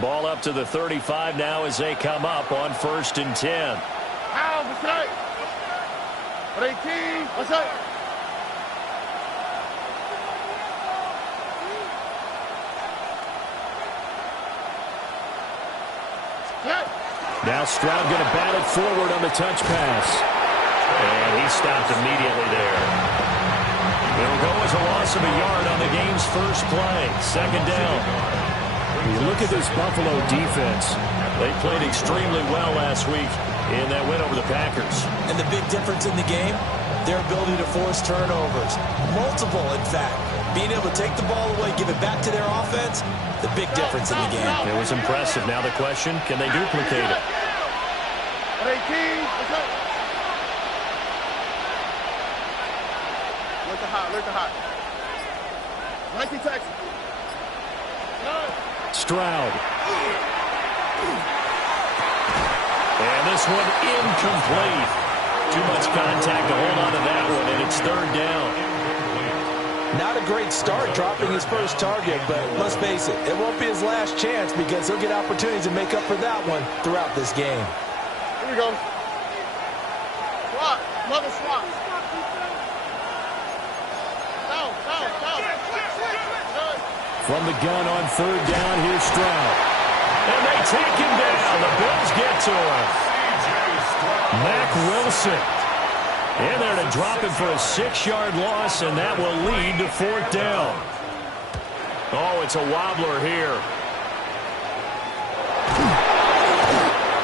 Ball up to the 35 now as they come up on 1st and 10. What's up? What's up? Now Stroud going to bat it forward on the touch pass. And he stopped immediately there. It'll go as a loss of a yard on the game's first play. 2nd down. You look at this Buffalo defense. They played extremely well last week in that win over the Packers. And the big difference in the game, their ability to force turnovers. Multiple, in fact. Being able to take the ball away, give it back to their offense, the big difference in the game. It was impressive. Now the question, can they duplicate it? Look the hot. 19 Texas. Stroud. And this one incomplete. Too much contact to hold on to that one, and it's 3rd down. Not a great start dropping his first target, but let's face it, it won't be his last chance because he'll get opportunities to make up for that one throughout this game. Here we go. Swat. Another swat. From the gun on 3rd down, here's Stroud. And they take him down. The Bills get to him. Mack Wilson in there to drop him for a 6-yard loss, and that will lead to 4th down. Oh, it's a wobbler here.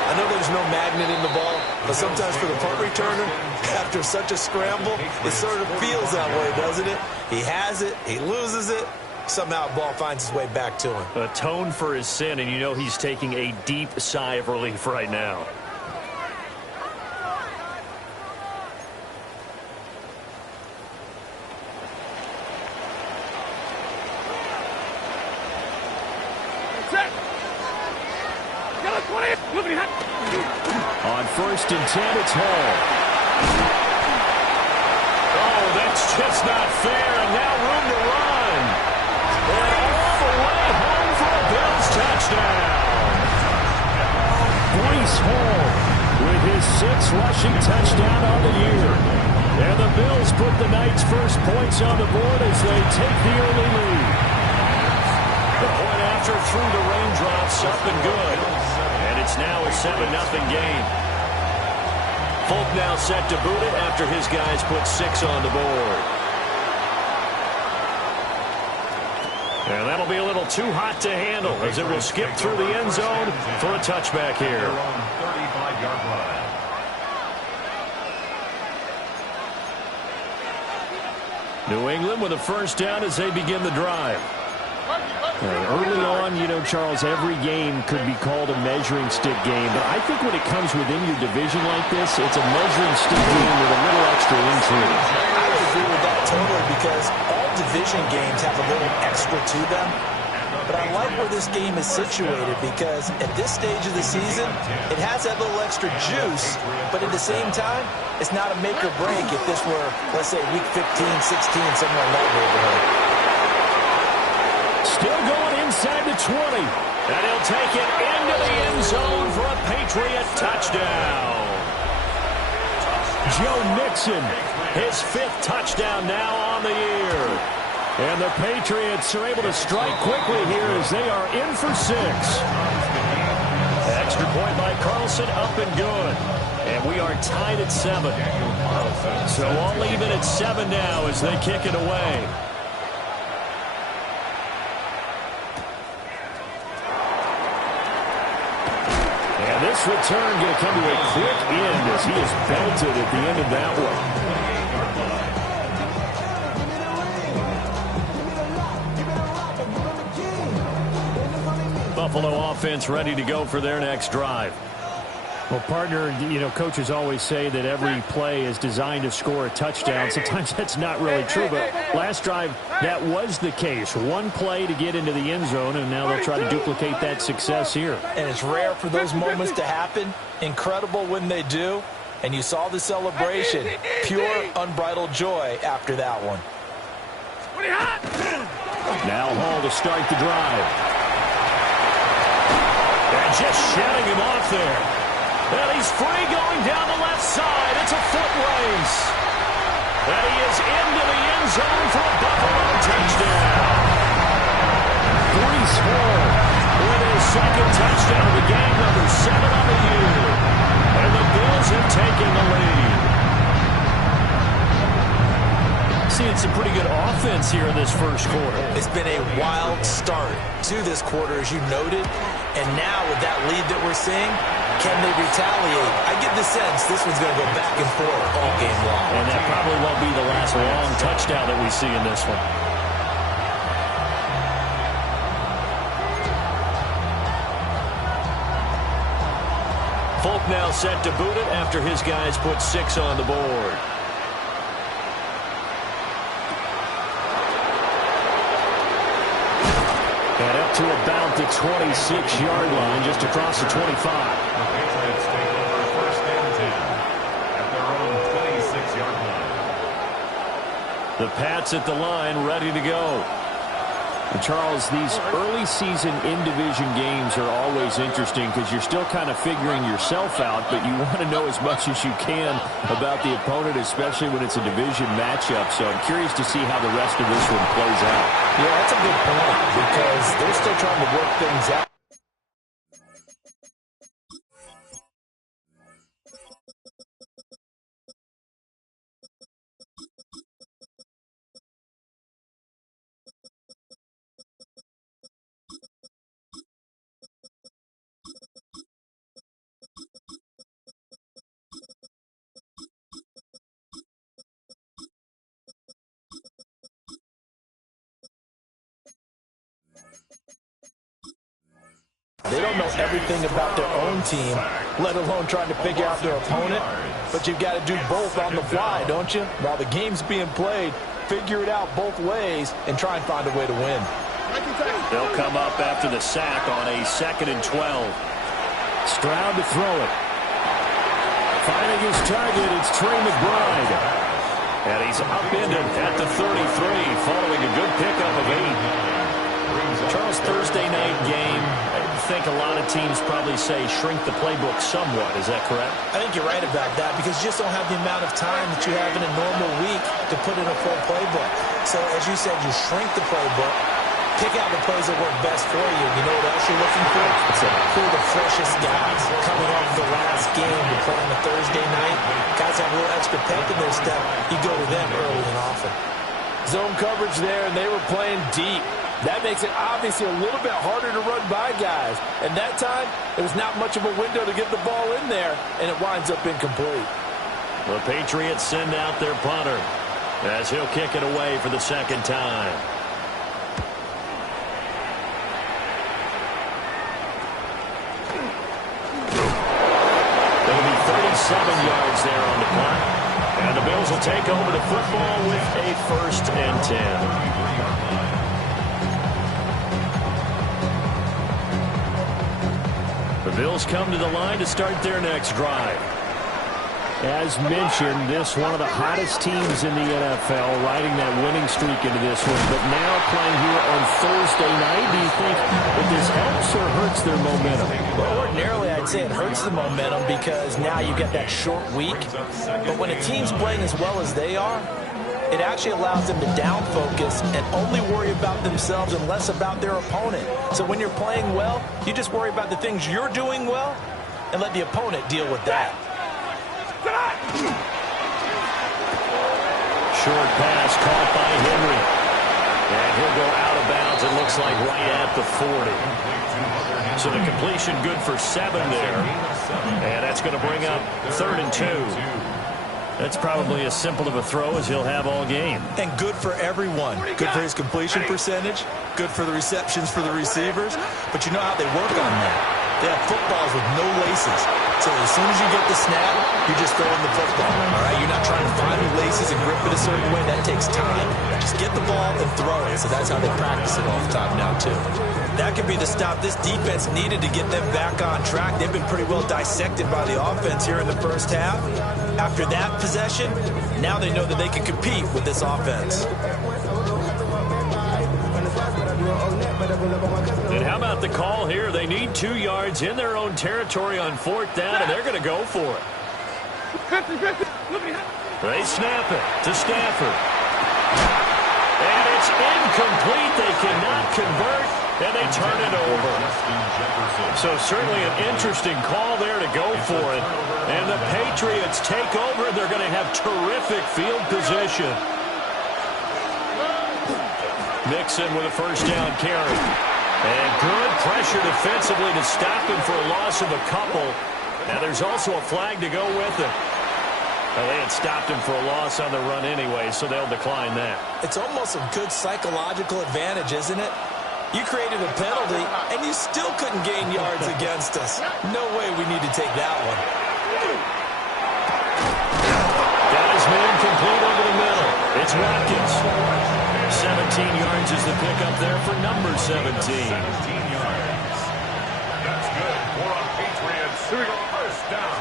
I know there's no magnet in the ball, but sometimes for the punt returner, after such a scramble, it sort of feels that way, doesn't it? He has it, he loses it. Somehow the ball finds its way back to him. Atone for his sin, and you know he's taking a deep sigh of relief right now. On 1st and 10, it's Hall. Oh, that's just not fair, and now room to run. And all the way home for a Bills touchdown. Breece Hall with his 6th rushing touchdown on the year. And the Bills put the night's first points on the board as they take the early lead. The point after through the raindrops, up and good. And it's now a 7-0 game. Folk now set to boot it after his guys put 6 on the board. And that'll be a little too hot to handle as it will skip through the end zone for a touchback here. 35-yard line. New England with a 1st down as they begin the drive. Early on, you know, Charles, every game could be called a measuring stick game. But I think when it comes within your division like this, it's a measuring stick game with a little extra intrigue. I would agree with that totally because all division games have a little extra to them. But I like where this game is situated because at this stage of the season, it has that little extra juice. But at the same time, it's not a make or break if this were, let's say, week 15, 16, somewhere in that neighborhood. Still going inside the 20. And he'll take it into the end zone for a Patriot touchdown. Joe Mixon, his 5th touchdown now on the year. And the Patriots are able to strike quickly here as they are in for 6. Extra point by Carlson, up and good. And we are tied at 7. So all even at 7 now as they kick it away. This return going to come to a quick end as he is belted at the end of that one. Buffalo offense ready to go for their next drive. Well, partner, you know, coaches always say that every play is designed to score a touchdown. Sometimes that's not really true, but last drive, that was the case. One play to get into the end zone, and now they'll try to duplicate that success here. And it's rare for those moments to happen. Incredible when they do. And you saw the celebration. Pure, unbridled joy after that one. Now Hall to start the drive. just shedding him off there. And he's free going down the left side. It's a foot race. And he is into the end zone for a Buffalo touchdown. Breece Hall with his second touchdown of the game, number 7 on the year. And the Bills have taken the lead. Seeing some pretty good offense here in this first quarter. It's been a wild start to this quarter, as you noted. And now with that lead that we're seeing, can they retaliate? I get the sense this one's going to go back and forth all game long. And that probably won't be the last long touchdown that we see in this one. Folk now set to boot it after his guys put 6 on the board. And up to about the 26-yard line, just across the 25. The Patriots take over first and 10 at their own 26-yard line. The Pats at the line, ready to go. And Charles, these early season in-division games are always interesting because you're still kind of figuring yourself out, but you want to know as much as you can about the opponent, especially when it's a division matchup. So I'm curious to see how the rest of this one plays out. Yeah, that's a good point because they're still trying to work things out. They don't know everything about their own team, let alone trying to figure out their opponent. But you've got to do both on the fly, don't you? While the game's being played, figure it out both ways and try and find a way to win. They'll come up after the sack on a 2nd and 12. Stroud to throw it. Finding his target, it's Trey McBride. And he's upended at the 33, following a good pickup of 8. Charles, Thursday night game, I think a lot of teams probably say shrink the playbook somewhat. Is that correct? I think you're right about that because you just don't have the amount of time that you have in a normal week to put in a full playbook. So, as you said, you shrink the playbook, pick out the plays that work best for you. You know what else you're looking for? Who are the freshest guys coming off the last game to play on a Thursday night? Guys have a little extra pep in their step. You go to them early and often. Zone coverage there, and they were playing deep. That makes it obviously a little bit harder to run by guys. And that time, there was not much of a window to get the ball in there, and it winds up incomplete. The Patriots send out their punter as he'll kick it away for the second time. It'll be 37 yards there on the punt. And the Bills will take over the football with a 1st and 10. The Bills come to the line to start their next drive. As mentioned, this one of the hottest teams in the NFL, riding that winning streak into this one, but now playing here on Thursday night. Do you think that this helps or hurts their momentum? Well, ordinarily, I'd say it hurts the momentum because now you get that short week. But when a team's playing as well as they are, it actually allows them to down focus and only worry about themselves and less about their opponent. So when you're playing well, you just worry about the things you're doing well and let the opponent deal with that. Short pass caught by Henry. And he'll go out of bounds, it looks like right at the 40. So the completion good for 7 there. And that's going to bring up 3rd and 2. That's probably as simple of a throw as he'll have all game. And good for everyone. Good for his completion percentage. Good for the receptions for the receivers. But you know how they work on that. They have footballs with no laces. So as soon as you get the snap, you're just throwing the football. All right? You're not trying to find the laces and grip it a certain way. That takes time. Just get the ball and throw it. So that's how they practice it all the time now, too. That could be the stop this defense needed to get them back on track. They've been pretty well dissected by the offense here in the first half. After that possession, now they know that they can compete with this offense. And how about the call here? They they need 2 yards in their own territory on 4th down, and they're going to go for it. They snap it to Stafford. And it's incomplete. They cannot convert, and they turn it over. So certainly an interesting call there to go for it. And the Patriots take over. They're going to have terrific field position. Mixon with a first down carry. And good pressure defensively to stop him for a loss of a couple. Now there's also a flag to go with it. Well, they had stopped him for a loss on the run anyway, so they'll decline that. It's almost a good psychological advantage, isn't it? You created a penalty, and you still couldn't gain yards against us. No way we need to take that one. Got his man complete over the middle. It's Watkins. 17 yards is the pickup there for number 17. 17 yards. That's good for a Patriots. First down.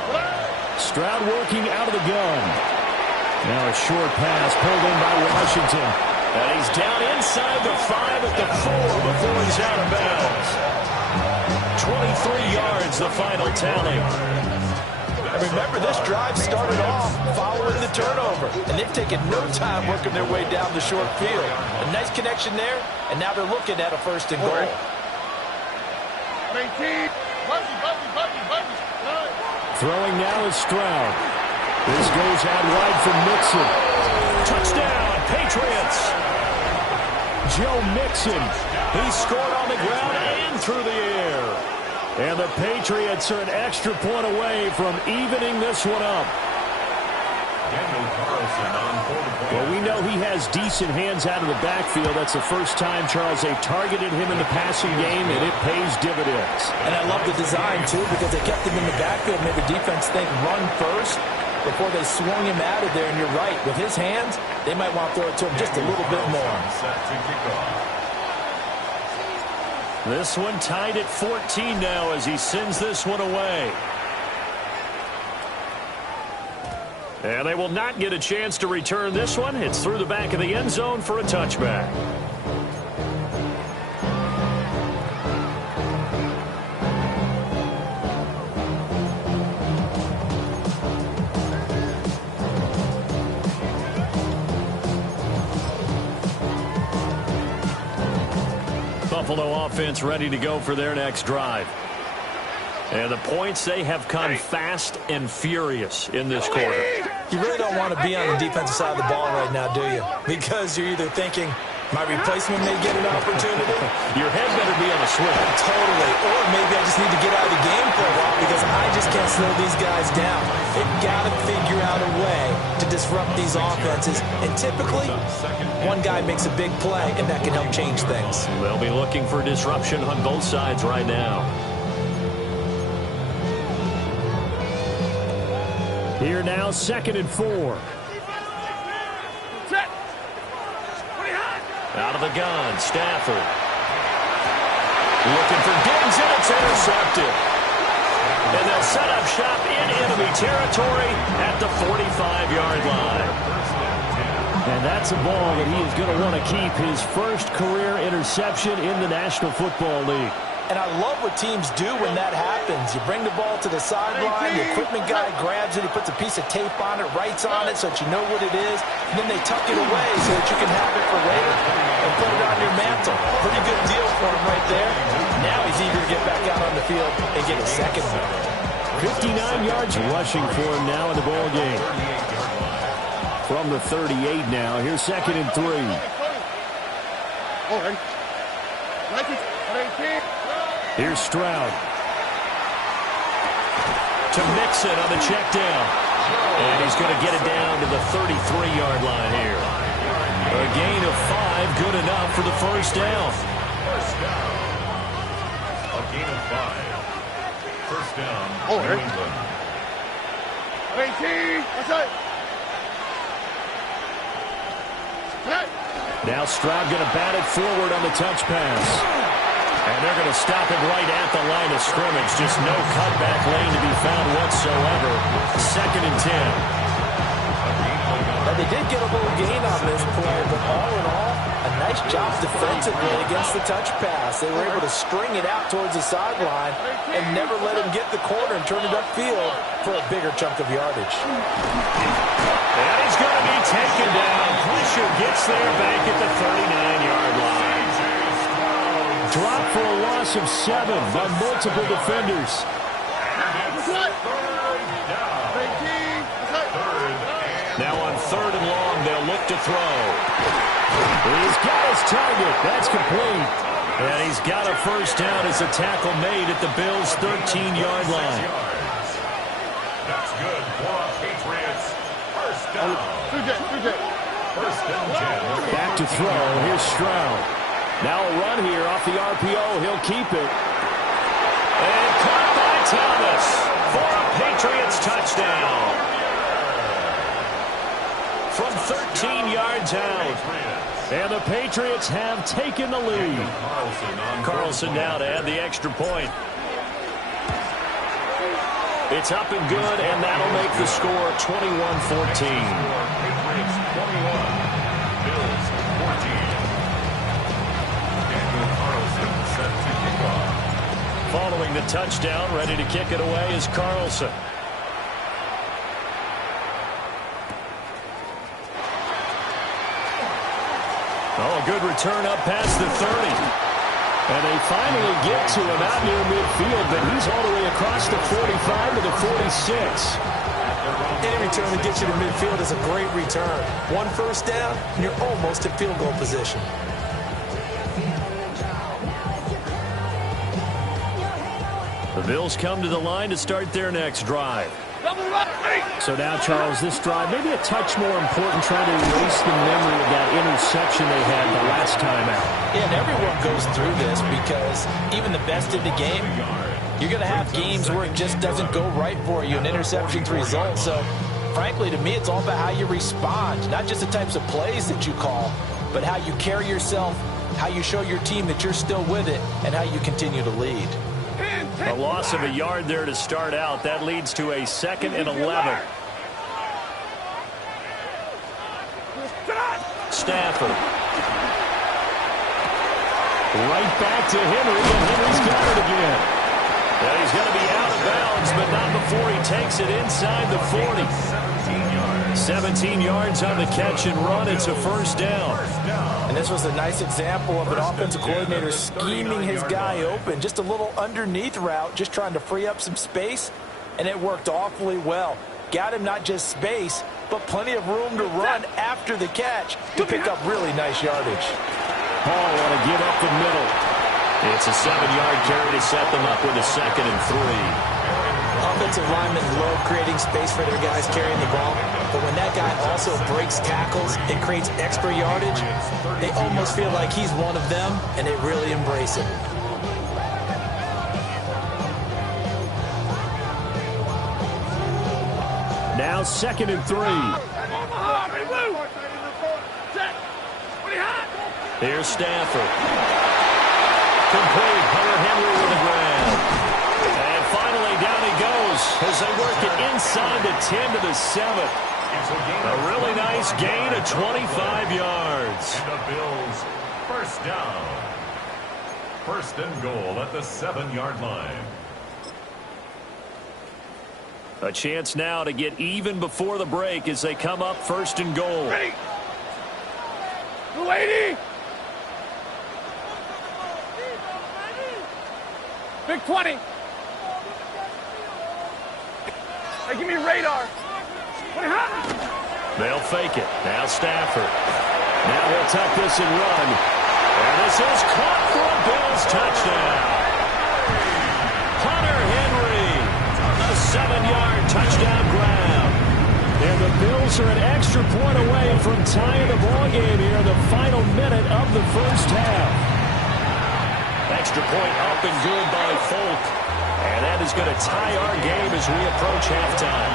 Stroud working out of the gun. Now a short pass pulled in by Washington. And he's down inside the 5 at the 4 before he's out of bounds. 23 yards, the final tally. And remember, this drive started off following the turnover, and they've taken no time working their way down the short field. A nice connection there, and now they're looking at a 1st and goal. Throwing now is Stroud. This goes out wide for Mixon. Touchdown, Patriots. Joe Mixon. He scored on the ground and through the air. And the Patriots are an extra point away from evening this one up. Well, we know he has decent hands out of the backfield. That's the first time, Charles, they've targeted him in the passing game, and it pays dividends. And I love the design, too, because they kept him in the backfield, made the defense think run first before they swung him out of there. And you're right, with his hands, they might want to throw it to him just a little bit more. This one tied at 14 now as he sends this one away. And they will not get a chance to return this one. It's through the back of the end zone for a touchback. Buffalo offense ready to go for their next drive. And the points, they have come fast and furious in this quarter. You really don't want to be on the defensive side of the ball right now, do you? Because you're either thinking, my replacement may get an opportunity. Your head better be on a swivel. Totally. Or maybe I just need to get out of the game for a while because I just can't slow these guys down. They've got to figure out a way to disrupt these offenses. And typically, one guy makes a big play, and that can help change things. They'll be looking for disruption on both sides right now. Here now, 2nd and 4. Out of the gun, Stafford. Looking for Diggs, and it's intercepted. And they'll set up shop in enemy territory at the 45-yard line. And that's a ball that he is going to want to keep, his first career interception in the National Football League. And I love what teams do when that happens. You bring the ball to the sideline, the equipment guy grabs it, he puts a piece of tape on it, writes on it so that you know what it is, and then they tuck it away so that you can have it for later and put it on your mantle. Pretty good deal for him right there. Now he's eager to get back out on the field and get a second one. 59 yards rushing for him now in the ball game. From the 38 now, here's 2nd and 3. Here's Stroud. To Mixon on the check down. And he's going to get it down to the 33-yard line here. A gain of 5, good enough for the first down. First down. A gain of 5. First down, New England. Now Stroud going to bat it forward on the touch pass. And they're going to stop him right at the line of scrimmage. Just no cutback lane to be found whatsoever. 2nd and 10. Now, they did get a little gain on this play, but all in all, a nice job defensively against the touch pass. They were able to string it out towards the sideline and never let him get the corner and turn it upfield for a bigger chunk of yardage. And he's going to be taken down. Pressure gets there back at the 39-yard line. Dropped for a loss of 7 by multiple defenders. Now on 3rd and long, they'll look to throw. He's got his target. That's complete. And he's got a first down as a tackle made at the Bills' 13-yard line. That's good for Patriots. First down. First down 10. Back to throw. Here's Stroud. Now a run here off the RPO. He'll keep it. And caught by Thomas for a Patriots touchdown. From 13 yards out. And the Patriots have taken the lead. Carlson now to add the extra point. It's up and good, and that'll make the score 21-14. Patriots 21. Bills 14. Daniel Carlson set to kick off. Following the touchdown, ready to kick it away is Carlson. Oh, a good return up past the 30. And they finally get to him out near midfield, but he's all the way across the 45 to the 46. Any return that gets you to midfield is a great return. One first down, and you're almost at field goal position. The Bills come to the line to start their next drive. So now, Charles, this drive maybe a touch more important, trying to erase the memory of that interception they had the last time out. Yeah, and everyone goes through this because even the best in the game, you're going to have games where it just doesn't go right for you, and interceptions result. So, frankly, to me, it's all about how you respond, not just the types of plays that you call, but how you carry yourself, how you show your team that you're still with it, and how you continue to lead. A loss of a yard there to start out. That leads to a 2nd and 11. Stafford. Right back to Henry, and Henry's got it again. And he's going to be out of bounds, but not before he takes it inside the 40. 17 yards on the catch and run. It's a first down. And this was a nice example of an offensive coordinator scheming his guy open. Just a little underneath route, just trying to free up some space, and it worked awfully well. Got him not just space, but plenty of room to run after the catch to pick up really nice yardage. Hall want to give up the middle. It's a 7-yard carry to set them up with a 2nd and 3. Offensive linemen love creating space for their guys carrying the ball, but when that guy also breaks tackles and creates extra yardage, they almost feel like he's one of them, and they really embrace it. Now 2nd and 3. Here's Stafford. Complete. Hunter Henry with a grab. And finally down he goes as they work it inside the 10 to the 7. A really nice gain of 25 yards. And the Bills first down. First and goal at the 7-yard line. A chance now to get even before the break as they come up 1st and goal. Ready. 280. Big 20. Hey, give me radar. They'll fake it. Now Stafford. Now he'll tuck this and run. And this is caught for a Bills touchdown. Hunter Henry. A 7-yard touchdown grab. And the Bills are an extra point away from tying the ball game here in the final minute of the first half. Extra point up and good by Folk. And that is going to tie our game as we approach halftime.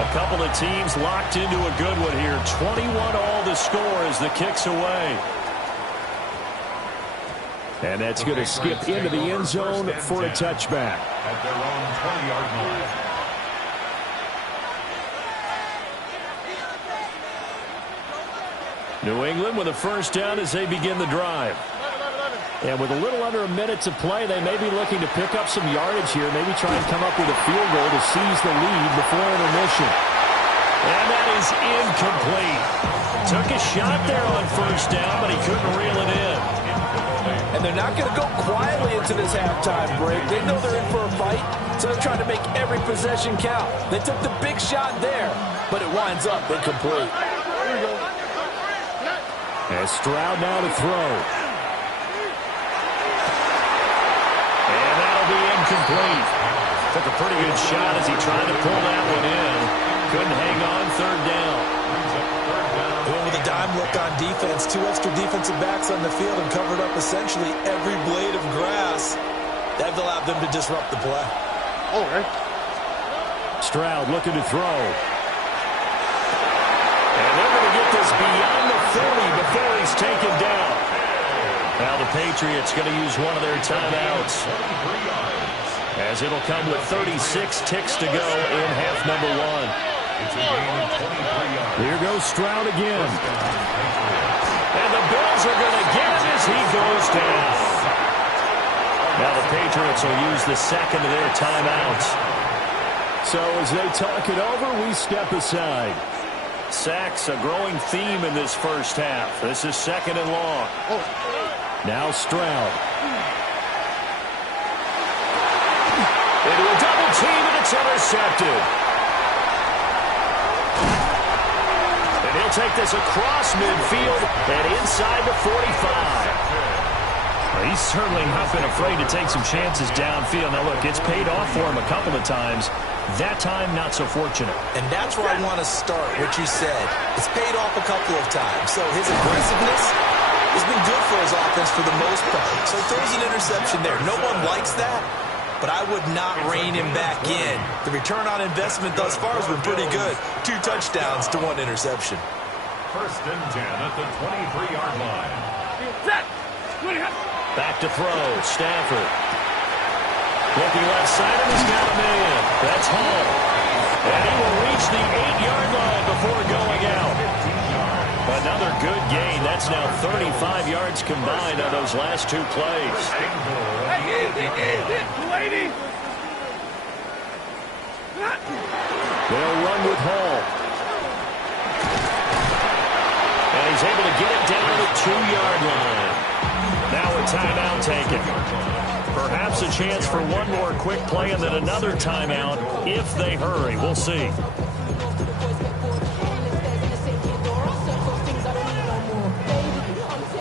A couple of teams locked into a good one here. 21-all the score as the kick's away. And that's going to skip into the end zone for a touchback. At their own 20-yard line. New England with a first down as they begin the drive. And with a little under a minute to play, they may be looking to pick up some yardage here, maybe try and come up with a field goal to seize the lead before intermission. And that is incomplete. Took a shot there on first down, but he couldn't reel it in. And they're not going to go quietly into this halftime break. They know they're in for a fight, so they're trying to make every possession count. They took the big shot there, but it winds up incomplete. As Stroud now to throw. And that'll be incomplete. Took a pretty good shot as he tried to pull that one in. Couldn't hang on, third down. Going with a dime look on defense. 2 extra defensive backs on the field and covered up essentially every blade of grass. That allowed them to disrupt the play. Oh, right. Stroud looking to throw. And they're going to get this beyond the 40 before he's taken down. Now the Patriots going to use one of their timeouts, as it'll come with 36 ticks to go in half number 1. Here goes Stroud again. And the Bills are going to get him as he goes down. Now the Patriots will use the second of their timeouts. So as they talk it over, we step aside. Sacks a growing theme in this first half. This is second and long. Now Stroud. Into a double team, and it's intercepted. And he'll take this across midfield and inside the 45. He's certainly not been afraid to take some chances downfield. Now, look, it's paid off for him a couple of times. That time, not so fortunate. And that's where I want to start, what you said. It's paid off a couple of times. So his aggressiveness has been good for his offense for the most part. So he throws an interception there. No one likes that, but I would not rein him back in. The return on investment thus far has been pretty good. 2 touchdowns to 1 interception. First and 10 at the 23-yard line. Back to throw, Stafford. Looking left side, and he's got a man. That's Hall. And he will reach the 8-yard line before going out. Another good gain. That's now 35 yards combined on those last 2 plays. They'll run with Hall. And he's able to get it down to the 2-yard line. Now a timeout taken. Perhaps a chance for one more quick play and then another timeout if they hurry. We'll see.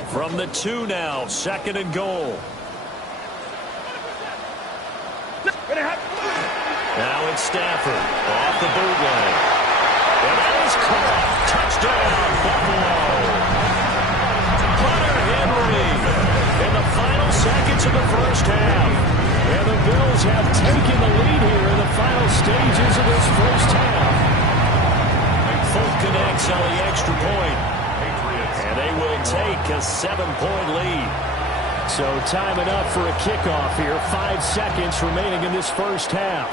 From the 2 now, second and goal. Now it's Stafford off the bootleg. And that is caught. Touchdown, Buffalo. Hunter Henry in the final seconds of the first half. And the Bills have taken the lead here in the final stages of this first half. Folk connects on the extra point. And they will take a 7-point lead. So time enough for a kickoff here. 5 seconds remaining in this first half.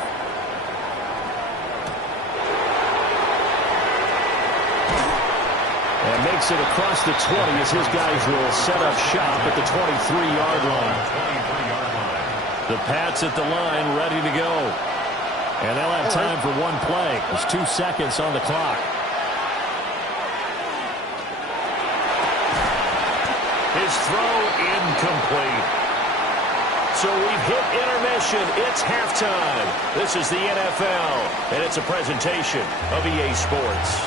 And makes it across the 20 as his guys will set up shop at the 23-yard line. The Pats at the line ready to go. And they'll have time for one play. There's 2 seconds on the clock. His throw incomplete. So we've hit intermission. It's halftime. This is the NFL, and it's a presentation of EA Sports.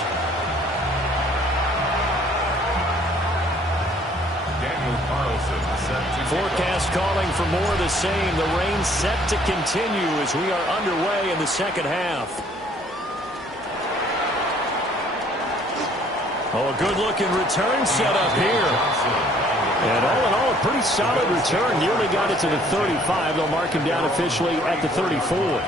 Forecast calling for more of the same. The rain set to continue as we are underway in the second half. Oh, a good-looking return set up here. And all in all, a pretty solid return. Nearly got it to the 35. They'll mark him down officially at the 34.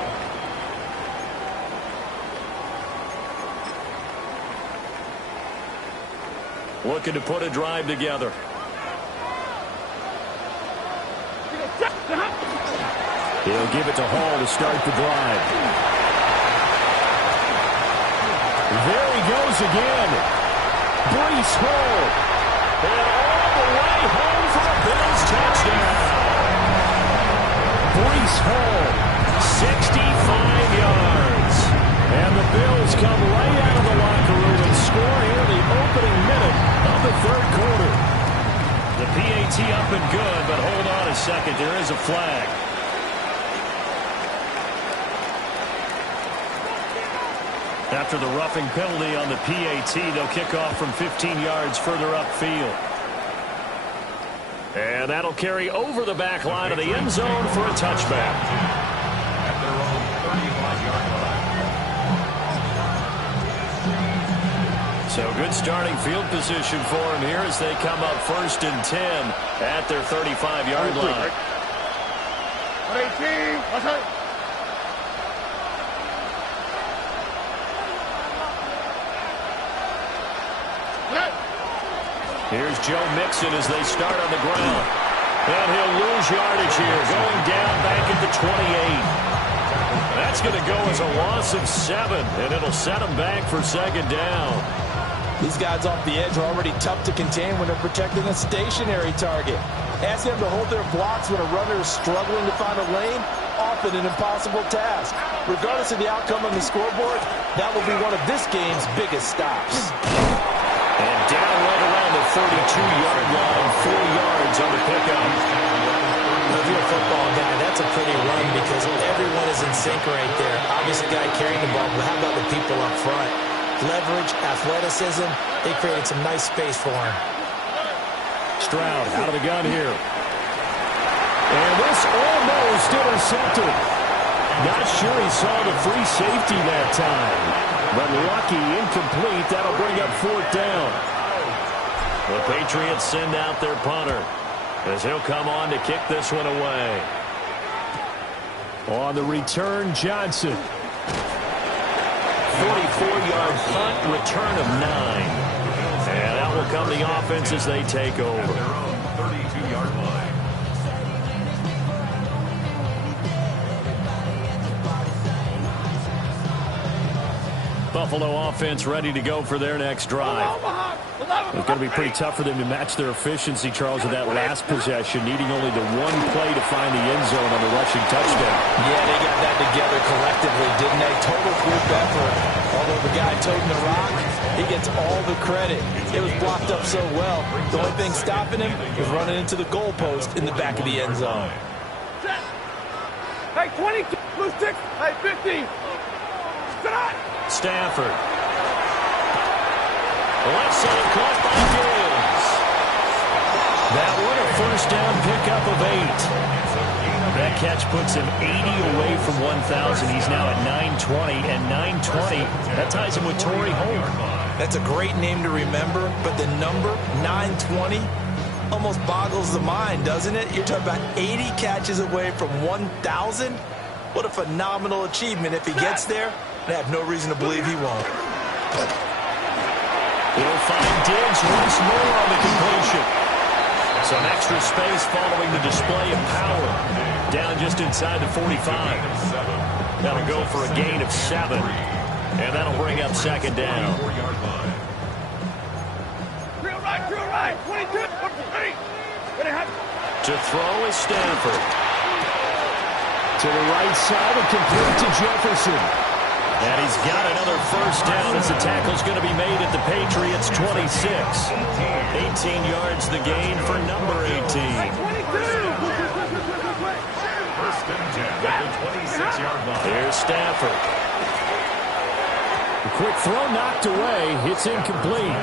Looking to put a drive together. He'll give it to Hall to start the drive. There he goes again. Brees Hall. And all the way home for a Bills touchdown. Brees Hall, 65 yards. And the Bills come right out of the locker room and score here in the opening minute of the third quarter. The PAT up and good, but hold on a second. There is a flag. After the roughing penalty on the PAT, they'll kick off from 15 yards further upfield. And that'll carry over the back line of the end zone for a touchback. At their own 35-yard line. So good starting field position for them here as they come up 1st and 10 at their 35-yard line. 18, watch out. Here's Joe Mixon as they start on the ground. And he'll lose yardage here, going down back at the 28. That's going to go as a loss of 7, and it'll set him back for 2nd down. These guys off the edge are already tough to contain when they're protecting a stationary target. Ask them to hold their blocks when a runner is struggling to find a lane, often an impossible task. Regardless of the outcome on the scoreboard, that will be one of this game's biggest stops. And down right around the 32-yard line, 4 yards on the pickup. If you're a football guy, that's a pretty run because everyone is in sync right there. Obviously, the guy carrying the ball, but how about the people up front? Leverage, athleticism, they created some nice space for him. Stroud out of the gun here. And this almost intercepted. Not sure he saw the free safety that time. But lucky, incomplete. That'll bring up 4th down. The Patriots send out their punter as he'll come on to kick this one away. On the return, Johnson. 44-yard punt, return of 9. And out will come the offense as they take over. At their own 32-yard line. Buffalo offense ready to go for their next drive. It's going to be pretty tough for them to match their efficiency, Charles, with that last possession, needing only the one play to find the end zone on the rushing touchdown. Yeah, they got that together collectively, didn't they? Total group effort. Although the guy toting the rock, he gets all the credit. It was blocked up so well. The only thing stopping him was running into the goalpost in the back of the end zone. Hey, 22, blue 6, hey, 15. Stafford. Left side caught by Diggs. That one a 1st down pickup of 8. That catch puts him 80 away from 1,000. He's now at 920, and 920, that ties him with Torrey Holt. That's a great name to remember, but the number, 920, almost boggles the mind, doesn't it? You're talking about 80 catches away from 1,000? What a phenomenal achievement if he gets there. I have no reason to believe he won't. He'll find Diggs once more on the completion. Some extra space following the display of power. Down just inside the 45. That'll go for a gain of 7. And that'll bring up 2nd down. Drill right, 22, 3. To throw is Stafford. To the right side and complete to Jefferson. And he's got another 1st down as the tackle's going to be made at the Patriots' 26. 18 yards the gain for number 18. 1st and 10 at the 26-yard line. Here's Stafford. The quick throw knocked away. It's incomplete.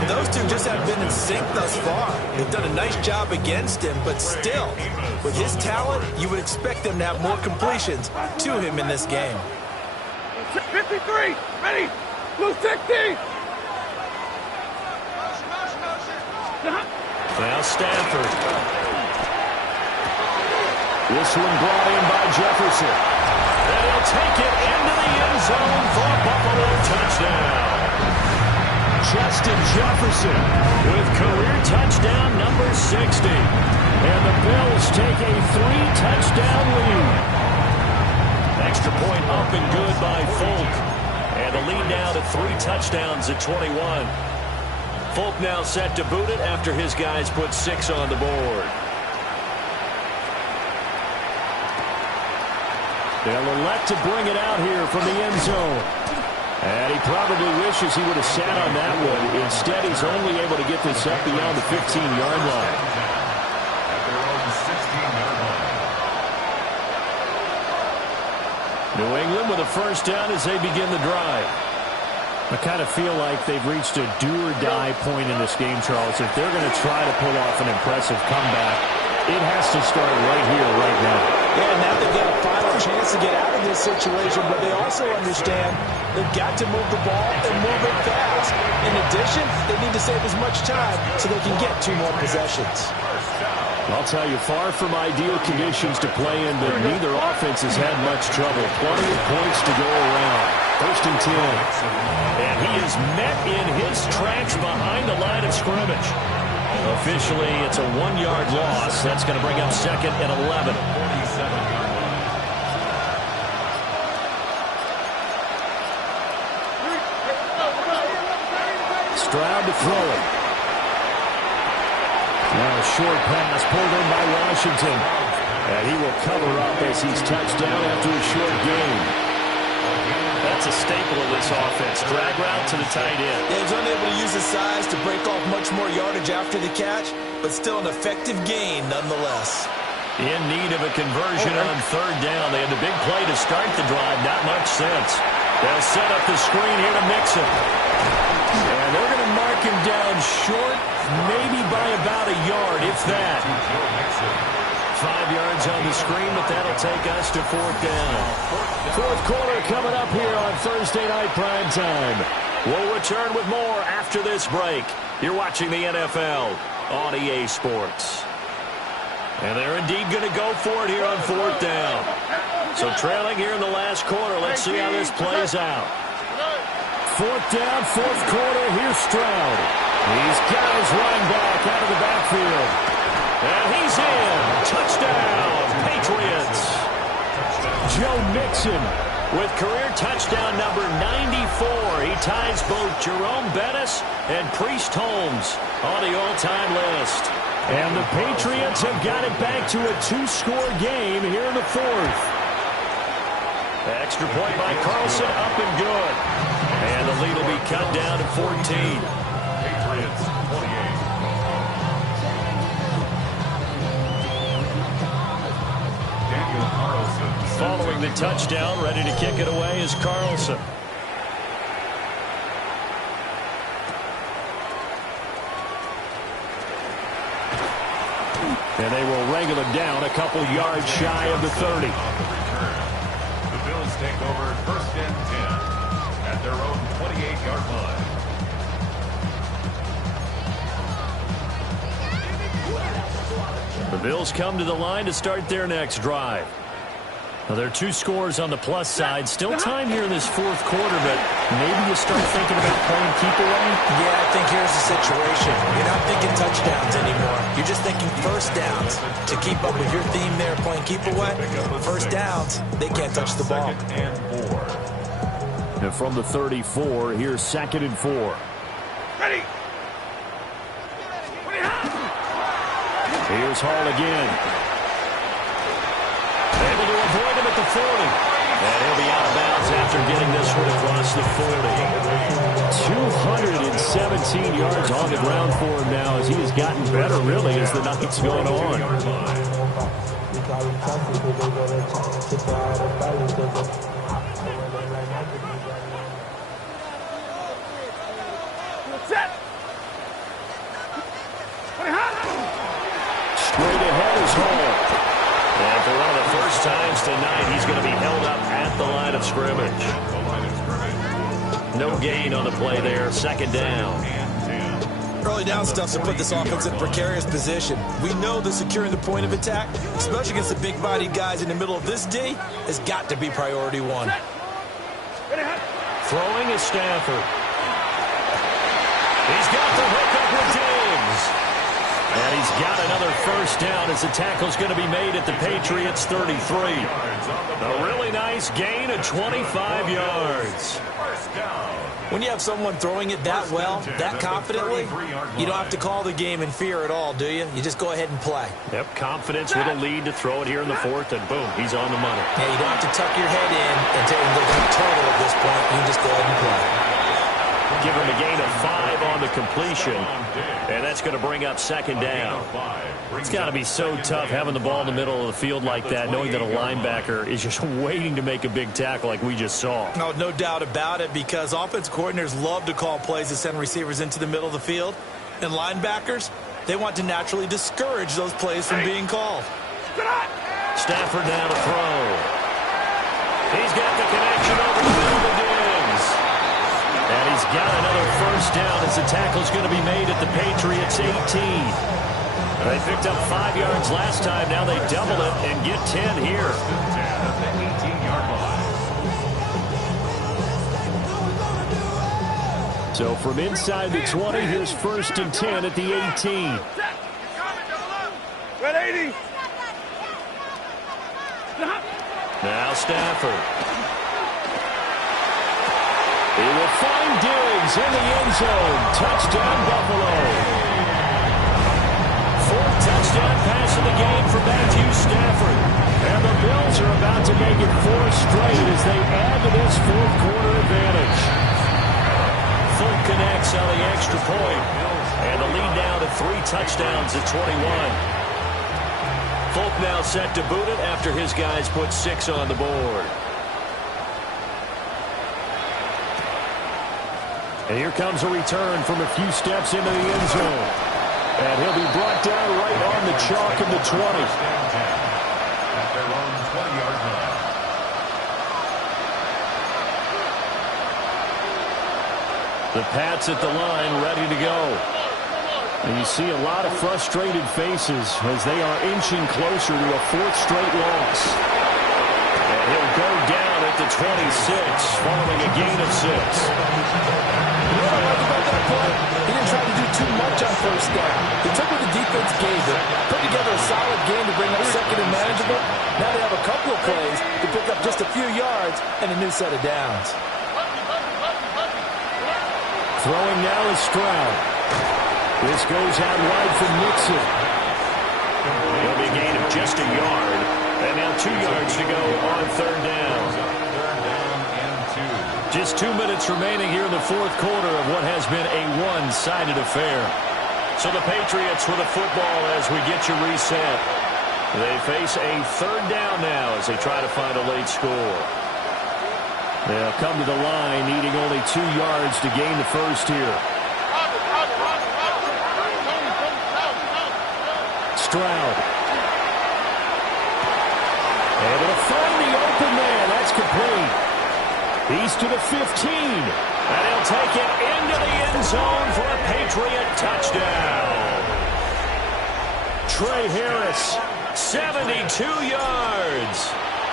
And those two just haven't been in sync thus far. They've done a nice job against him, but still, with his talent, you would expect them to have more completions to him in this game. 53, ready, blue 60. Now Stafford. This one brought in by Jefferson. And he'll take it into the end zone for a Buffalo touchdown. Justin Jefferson with career touchdown number 60. And the Bills take a 3-touchdown lead. Extra point up and good by Folk. And the lead now to 3 touchdowns at 21. Folk now set to boot it after his guys put 6 on the board. They'll elect to bring it out here from the end zone. And he probably wishes he would have sat on that one. Instead, he's only able to get this up beyond the 15-yard line. At their own 16-yard line. New England with a first down as they begin the drive. I kind of feel like they've reached a do-or-die point in this game, Charles. If they're going to try to pull off an impressive comeback, it has to start right here, right now. Yeah, now they've got a final chance to get out of this situation, but they also understand they've got to move the ball and move it fast. In addition, they need to save as much time so they can get 2 more possessions. I'll tell you, far from ideal conditions to play in, but neither offense has had much trouble. Plenty of points to go around. First and 10. And he is met in his tracks behind the line of scrimmage. Officially, it's a 1-yard loss. That's going to bring up second and 11. 47-yard line. Stroud to throw it. Now a short pass pulled in by Washington. And he will cover up as he's touched down after a short gain. That's a staple of this offense. Drag route to the tight end. Yeah, he's unable to use his size to break off much more yardage after the catch, but still an effective gain nonetheless. In need of a conversion on third down. They had the big play to start the drive. Not much sense. They'll set up the screen here to Mixon. And they're going to mark him down short, maybe by about a yard, if that. 5 yards on the screen, but that'll take us to fourth down. Fourth quarter coming up here on Thursday Night Prime Time. We'll return with more after this break. You're watching the NFL on EA Sports. And they're indeed going to go for it here on fourth down. So trailing here in the last quarter. Let's see how this plays out. Fourth down, fourth quarter. Here's Stroud. He's got his running back out of the backfield. And he's in. Touchdown, Patriots. Joe Mixon with career touchdown number 94. He ties both Jerome Bettis and Priest Holmes on the all-time list. And the Patriots have got it back to a 2-score game here in the fourth. Extra point by Carlson, up and good. And the lead will be cut down to 14. Patriots 28. Daniel Carlson. Following the touchdown, ready to kick it away is Carlson. And they will wrangle him down a couple yards shy of the 30. The Bills take over first and 10 at their own 28-yard line. The Bills come to the line to start their next drive. Well, there are 2 scores on the plus side. Still time here in this fourth quarter, but maybe you start thinking about playing keep away? Yeah, I think here's the situation. You're not thinking touchdowns anymore. You're just thinking first downs. To keep up with your theme there, playing keep away, first downs, they can't touch the ball. Second and 4. And from the 34, here's second and 4. Ready. Here's Hall again. Able to avoid him at the 40. And he'll be out of bounds after getting this one across the 40. 217 yards on the ground for him now as he has gotten better, really, as the night's going on. Straight ahead is Hall. And for one of the first times tonight, he's going to be held up at the line of scrimmage. No gain on the play there. Second down. Early down stuff to put this offense in a precarious position. We know that securing the point of attack, especially against the big-bodied guys in the middle of this D, has got to be priority one. Throwing is Stafford. He's got the hook up with Diggs. And he's got another first down as the tackle's going to be made at the Patriots' 33. A really nice gain of 25 yards. First down. When you have someone throwing it that well, that confidently, you don't have to call the game in fear at all, do you? You just go ahead and play. Yep, confidence with a lead to throw it here in the fourth, and boom, he's on the money. Yeah, you don't have to tuck your head in and take a look at total at this point. You just go ahead and play. Give him a gain of 5 on the completion, and that's going to bring up second down. It's got to be so tough having the ball in the middle of the field like that, knowing that a linebacker is just waiting to make a big tackle like we just saw. No doubt about it, because offensive coordinators love to call plays to send receivers into the middle of the field, and linebackers, they want to naturally discourage those plays from being called. Stafford now to throw. He's got the connection over the middle to Diggs. And he's got another first down as the tackle's going to be made at the Patriots' 18. They picked up 5 yards last time. Now they double it and get 10 here. At the 18-yard line. So from inside the 20, here's 1st and 10 at the 18. Now Stafford. He will find Diggs in the end zone. Touchdown, Buffalo. 4th touchdown pass of the game for Matthew Stafford. And the Bills are about to make it 4 straight as they add to this 4th quarter advantage. Fulk connects on the extra point. And the lead now to 3 touchdowns at 21. Fulk now set to boot it after his guys put 6 on the board. And here comes a return from a few steps into the end zone. And he'll be brought down right on the chalk in the 20. At their own 20-yard line. The Pats at the line ready to go. And you see a lot of frustrated faces as they are inching closer to a 4th straight loss. And he'll go down at the 26 following a gain of 6. You know what I like about that play? He didn't try to do too much on first down. He took what the defense gave him, put together a solid game to bring up second and manageable. Now they have a couple of plays to pick up just a few yards and a new set of downs. Throwing now is Stroud. This goes out wide for Nixon. It'll be a gain of just a yard. And now 2 yards to go on 3rd down. Just 2 minutes remaining here in the 4th quarter of what has been a one-sided affair. So the Patriots with a football as we get you reset. They face a 3rd down now as they try to find a late score. They'll come to the line needing only 2 yards to gain the first here. Stroud. Able to find the open man. That's complete. He's to the 15. And he'll take it into the end zone for a Patriot touchdown. Trey Harris, 72 yards.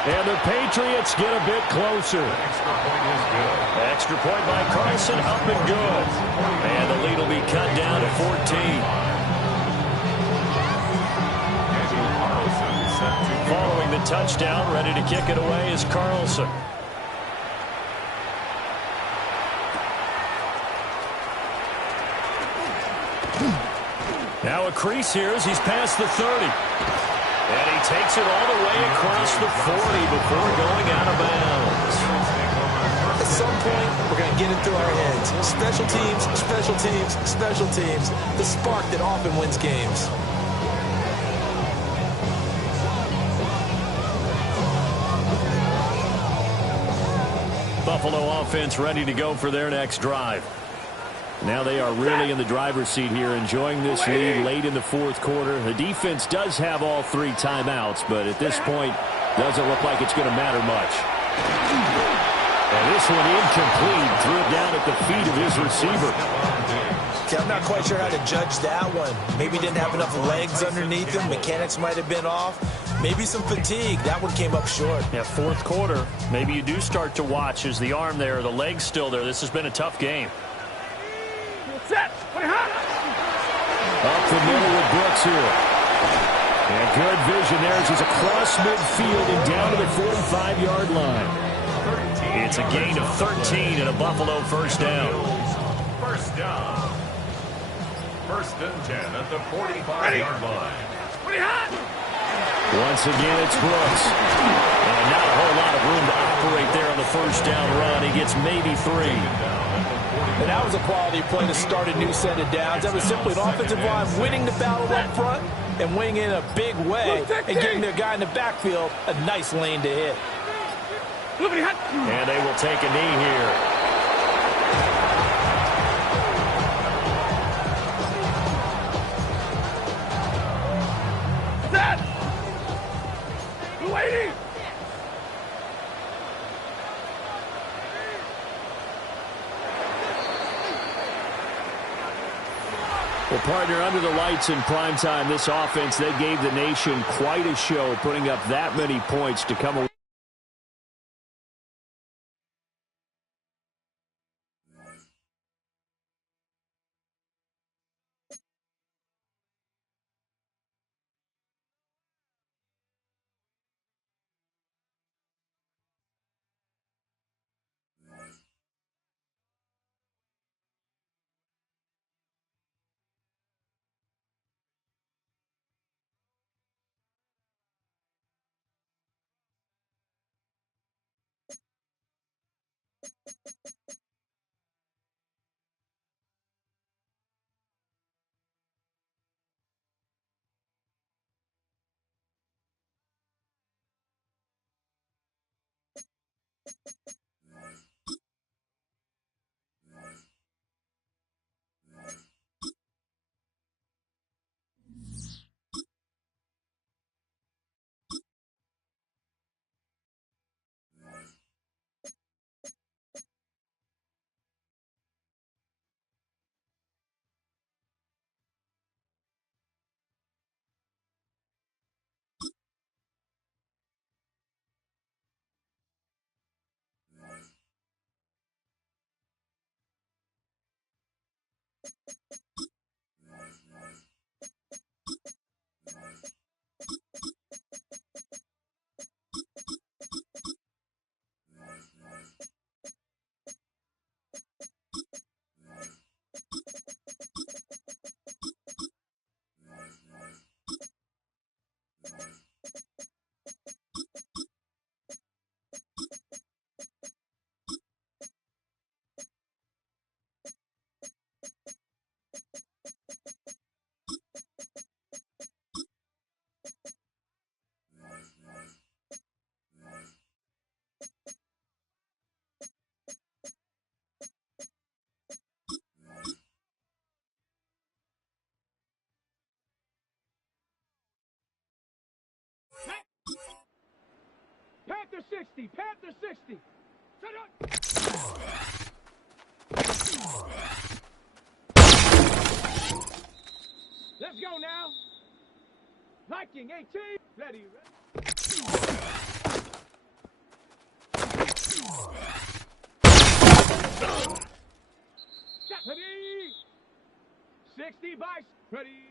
And the Patriots get a bit closer. Extra point is good. Extra point by Carson, up and good. And the lead will be cut down to 14. Following the touchdown, ready to kick it away is Carlson. Now a crease here as he's past the 30. And he takes it all the way across the 40 before going out of bounds. At some point, we're going to get it through our heads. Special teams, special teams, special teams. The spark that often wins games. Buffalo offense ready to go for their next drive. Now they are really in the driver's seat here, enjoying this lead late in the 4th quarter. The defense does have all 3 timeouts, but at this point, doesn't look like it's going to matter much. And this one incomplete, threw it down at the feet of his receiver. Okay, I'm not quite sure how to judge that one. Maybe didn't have enough legs underneath him. Mechanics might have been off. Maybe some fatigue. That one came up short. Yeah, 4th quarter. Maybe you do start to watch as the arm there, the leg's still there. This has been a tough game. Set. Up the middle with Brooks here. And good vision there as he's across midfield and down to the 45-yard line. 13 It's a gain of 13 and a Buffalo first down. First down. First and 10 at the 45-yard line. Once again, it's Brooks. And not a whole lot of room to operate there on the first down run. He gets maybe 3. And that was a quality play to start a new set of downs. That was simply an offensive line winning the battle up front and winning in a big way and giving their guy in the backfield a nice lane to hit. And they will take a knee here. Well, partner, under the lights in primetime, this offense, they gave the nation quite a show, putting up that many points to come away. Panther 60, Panther 60. Shut up. Let's go now. Viking 18. Ready. Ready. 60 by. Ready.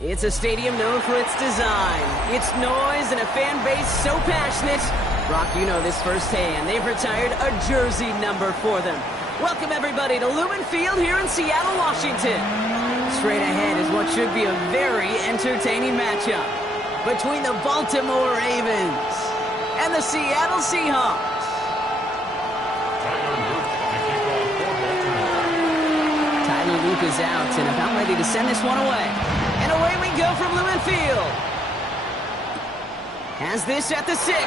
It's a stadium known for its design, its noise, and a fan base so passionate. Brock, you know this firsthand. They've retired a jersey number for them. Welcome, everybody, to Lumen Field here in Seattle, Washington. Straight ahead is what should be a very entertaining matchup between the Baltimore Ravens and the Seattle Seahawks. Tyler Luke is out and about ready to send this one away. And away we go from Lumen Field. Has this at the 6.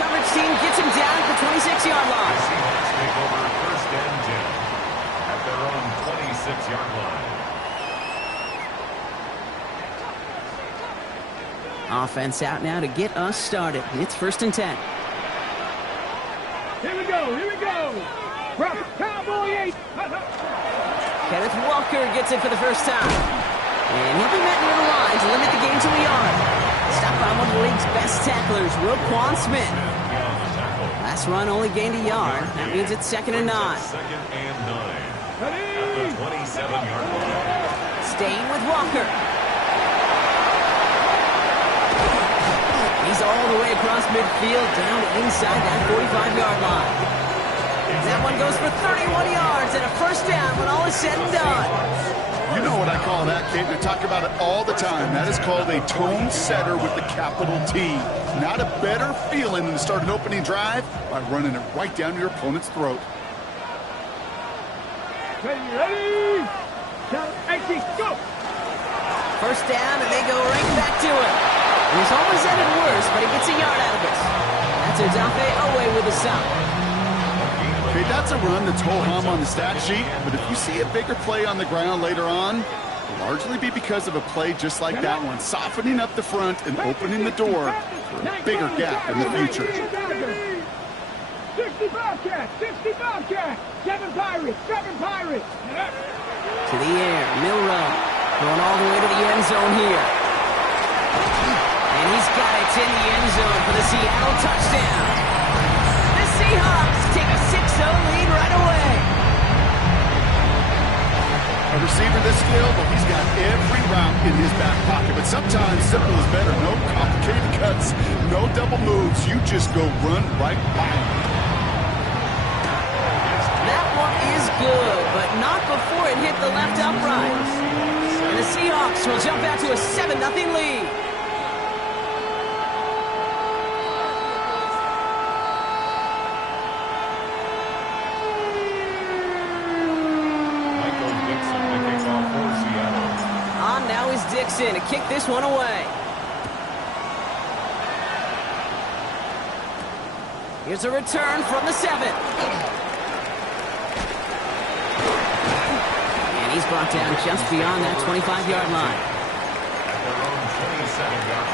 Coverage team gets him down at the 26-yard line. The Seahawks take over first and 10 at their own 26-yard line. Offense out now to get us started. It's first and 10. Here we go, here we go. Cowboy 8. Kenneth Walker gets it for the first time. And he'll be met near the line to limit the game to a yard. Stopped by one of the league's best tacklers, Roquan Smith. Last run only gained a yard. That means it's second and 9. Second and 9 at the 27-yard line. Staying with Walker. He's all the way across midfield down inside that 45-yard line. That one goes for 31 yards and a first down when all is said and done. You know what I call that, Kate. I talk about it all the time. That is called a tone setter with the capital T. Not a better feeling than to start an opening drive by running it right down your opponent's throat. Ready? Count 18, go! First down, and they go right back to it. And he's almost ended worse, but he gets a yard out of it. That's Odafe away with a stop. Okay, that's a run that's ho-hum on the stat sheet, but if you see a bigger play on the ground later on, it'll largely be because of a play just like that one, softening up the front and opening the door for a bigger gap in the future. 60 Bobcats, 60 Bobcats, 7 Pirates, 7 Pirates. To the air, Milrow going all the way to the end zone here. And he's got it in the end zone for the Seattle touchdown. The Seahawks take a 6-0 lead right away. A receiver this skilled, well, he's got every route in his back pocket, but sometimes simple is better. No complicated cuts, no double moves. You just go run right by him. That one is good, but not before it hit the left upright. And the Seahawks will jump out to a 7-0 lead. Now is Dixon to kick this one away. Here's a return from the 7. And he's brought down just beyond that 25-yard line. At their own 27-yard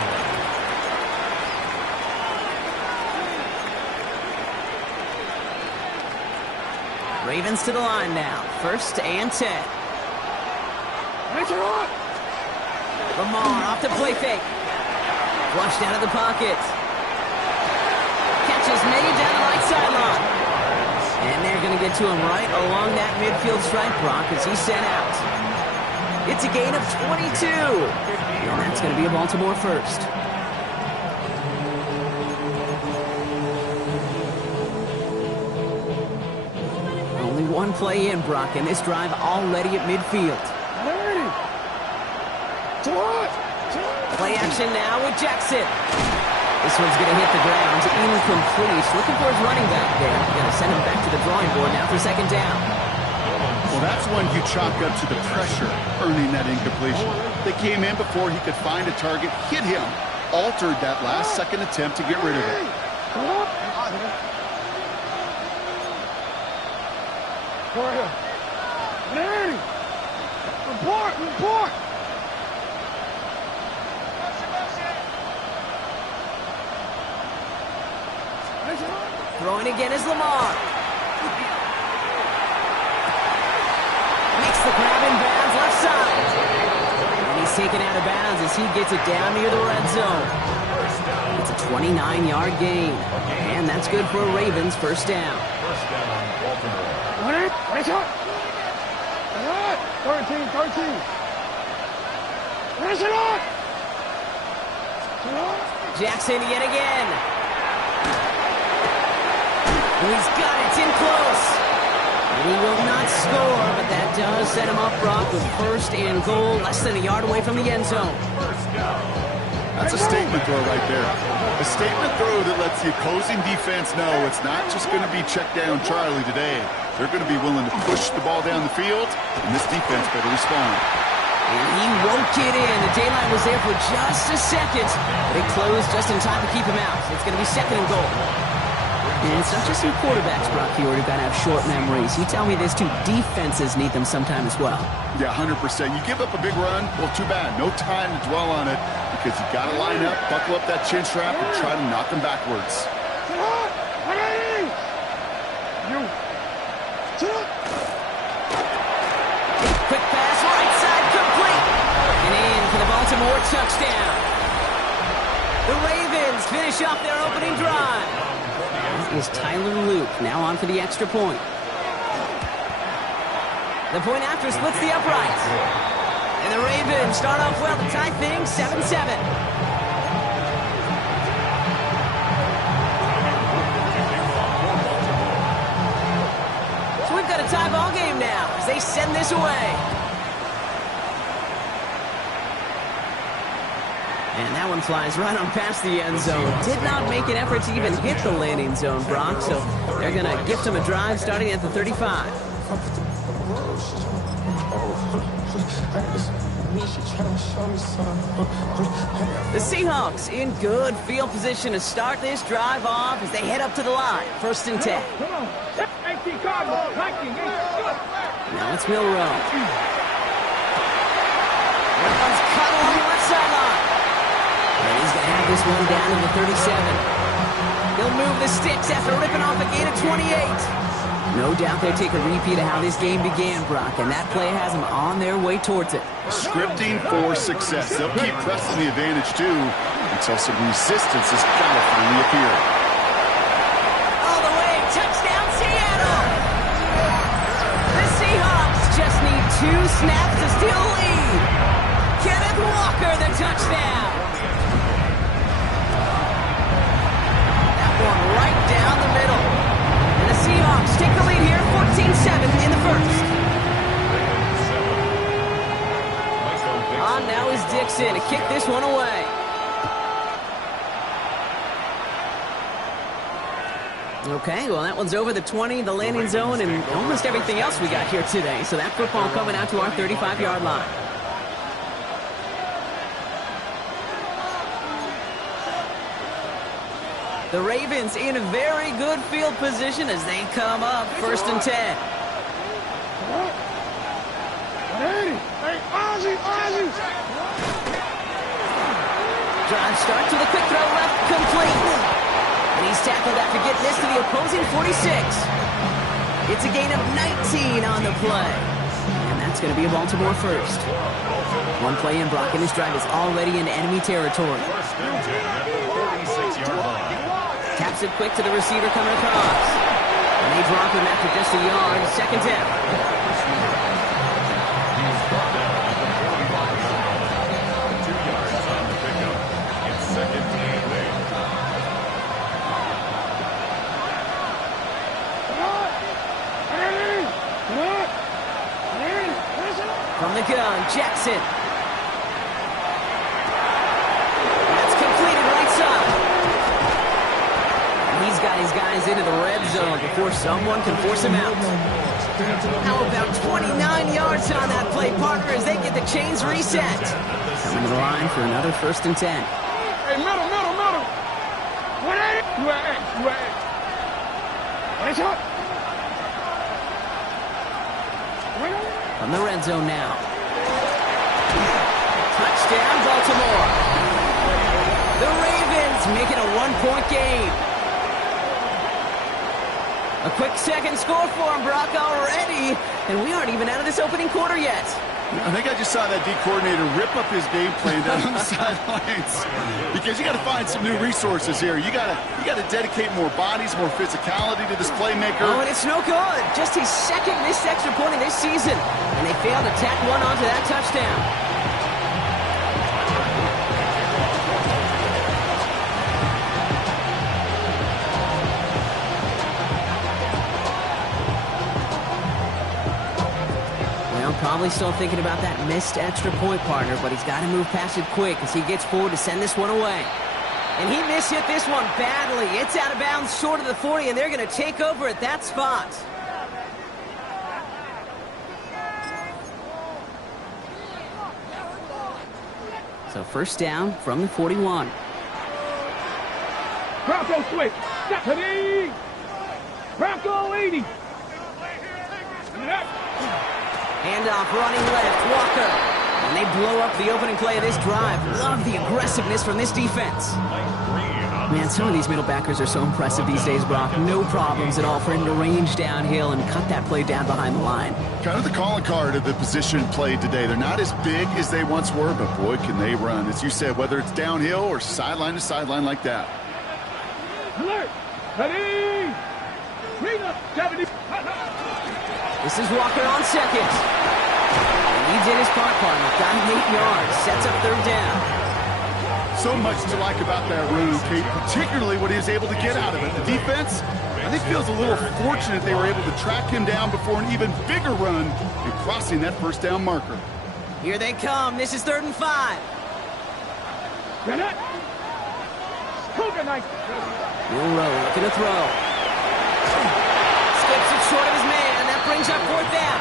line. Ravens to the line now. 1st and 10. Lamar off the play fake. Flushed out of the pocket. Catch is made down the right sideline. And they're going to get to him right along that midfield stripe, Brock, as he's sent out. It's a gain of 22. And that's going to be a Baltimore first. Only one play in, Brock, and this drive already at midfield. Play action now with Jackson. This one's going to hit the ground. Incomplete. Looking for his running back there. Going to send him back to the drawing board now for 2nd down. Well, that's one you chalk up to the pressure earning that incompletion. They came in before he could find a target, hit him, altered that last-second attempt to get rid of it. Report! Throwing again is Lamar. Makes the grab in bounds left side. And he's taken out of bounds as he gets it down near the red zone. It's a 29-yard gain. And that's good for a Ravens 1st down. 13. Jackson yet again. He's got it. It's in close. And he will not score, but that does set him up, Brock, with 1st and goal, less than a yard away from the end zone. That's a statement throw right there. A statement throw that lets the opposing defense know it's not just going to be check down Charlie today. They're going to be willing to push the ball down the field, and this defense better respond. And he won't get in. The daylight was there for just a second, but it closed just in time to keep him out. It's going to be 2nd and goal. And it's not just your quarterbacks, Brock, who are going to have short memories. You tell me this too. Defenses need them sometime as well. Yeah, 100%. You give up a big run, well, too bad. No time to dwell on it because you got to line up, buckle up that chin strap, and try to knock them backwards. Quick pass, right side, complete. And in for the Baltimore touchdown. The Ravens finish off their opening drive. Is Tyler Luke now on for the extra point. The point after splits the uprights. And the Ravens start off well to tie things 7-7. a tie ball game now as they send this away. And that one flies right on past the end zone. Did not make an effort to even hit the landing zone, Brock, so they're going to gift him a drive starting at the 35. The Seahawks in good field position to start this drive off as they head up to the line. 1st and 10. Now it's Milrow. That one's cut along the left sideline. And he's going to have this one down to the 37. He'll move the sticks after ripping off a gain of 28. No doubt they take a repeat of how this game began, Brock, and that play has them on their way towards it. Scripting for success. They'll keep pressing the advantage, too, until some resistance has got to finally appear. All the way, touchdown, Seattle! The Seahawks just need 2 snaps to steal a lead. Kenneth Walker, the touchdown. That one right down the middle. And the Seahawks take the lead here, 14-7 in the first. On now is Dixon to kick this one away. Okay, well, that one's over the 20, the landing zone, and almost everything else we got here today. So that football coming out to our 35-yard line. The Ravens in a very good field position as they come up 1st and 10. Drive start to the quick throw left, complete. And he's tackled after getting this to the opposing 46. It's a gain of 19 on the play. And that's going to be a Baltimore first. One play in, Brock, and this drive is already in enemy territory. Taps it quick to the receiver coming across. And they drop him after just a yard. 2nd down. From the gun, Jackson. That's completed right side. And he's got his guys into the red zone before someone can force him out. How about 29 yards on that play, partner, as they get the chains reset. Coming to the line for another 1st and 10. Hey, middle. What are you? You at? What is up? From the red zone now. Touchdown, Baltimore. The Ravens making a 1-point game. A quick second score for him, Brock, already. And we aren't even out of this opening quarter yet. I think I just saw that D coordinator rip up his game plan down on the sidelines because you got to find some new resources here. You got to dedicate more bodies, more physicality to this playmaker. Oh, and it's no good. Just his 2nd missed extra point of this season, and they failed to tack one onto that touchdown. Probably still thinking about that missed extra point, partner, but he's got to move past it quick as he gets forward to send this one away. And he mishit this one badly. It's out of bounds short of the 40, and they're going to take over at that spot. So 1st down from the 41. Bronco switch. Stephanie. Bronco 80. Handoff running left, Walker. And they blow up the opening play of this drive. Love the aggressiveness from this defense. Man, some of these middle backers are so impressive these days, Brock. No problems at all for him to range downhill and cut that play down behind the line. Kind of the calling card of the position played today. They're not as big as they once were, but boy, can they run. As you said, whether it's downhill or sideline to sideline like that. Alert! Ready! Bring up 70. This is Walker on 2nd. And he did his part, partner. Got him 8 yards. Sets up 3rd down. So much to like about that run, Kate, particularly what he was able to get out of it. The defense, I think, feels a little fortunate they were able to track him down before an even bigger run and crossing that first down marker. Here they come. This is 3rd and 5. Milroe looking to throw. Skips it short of his man. That brings up 4th down.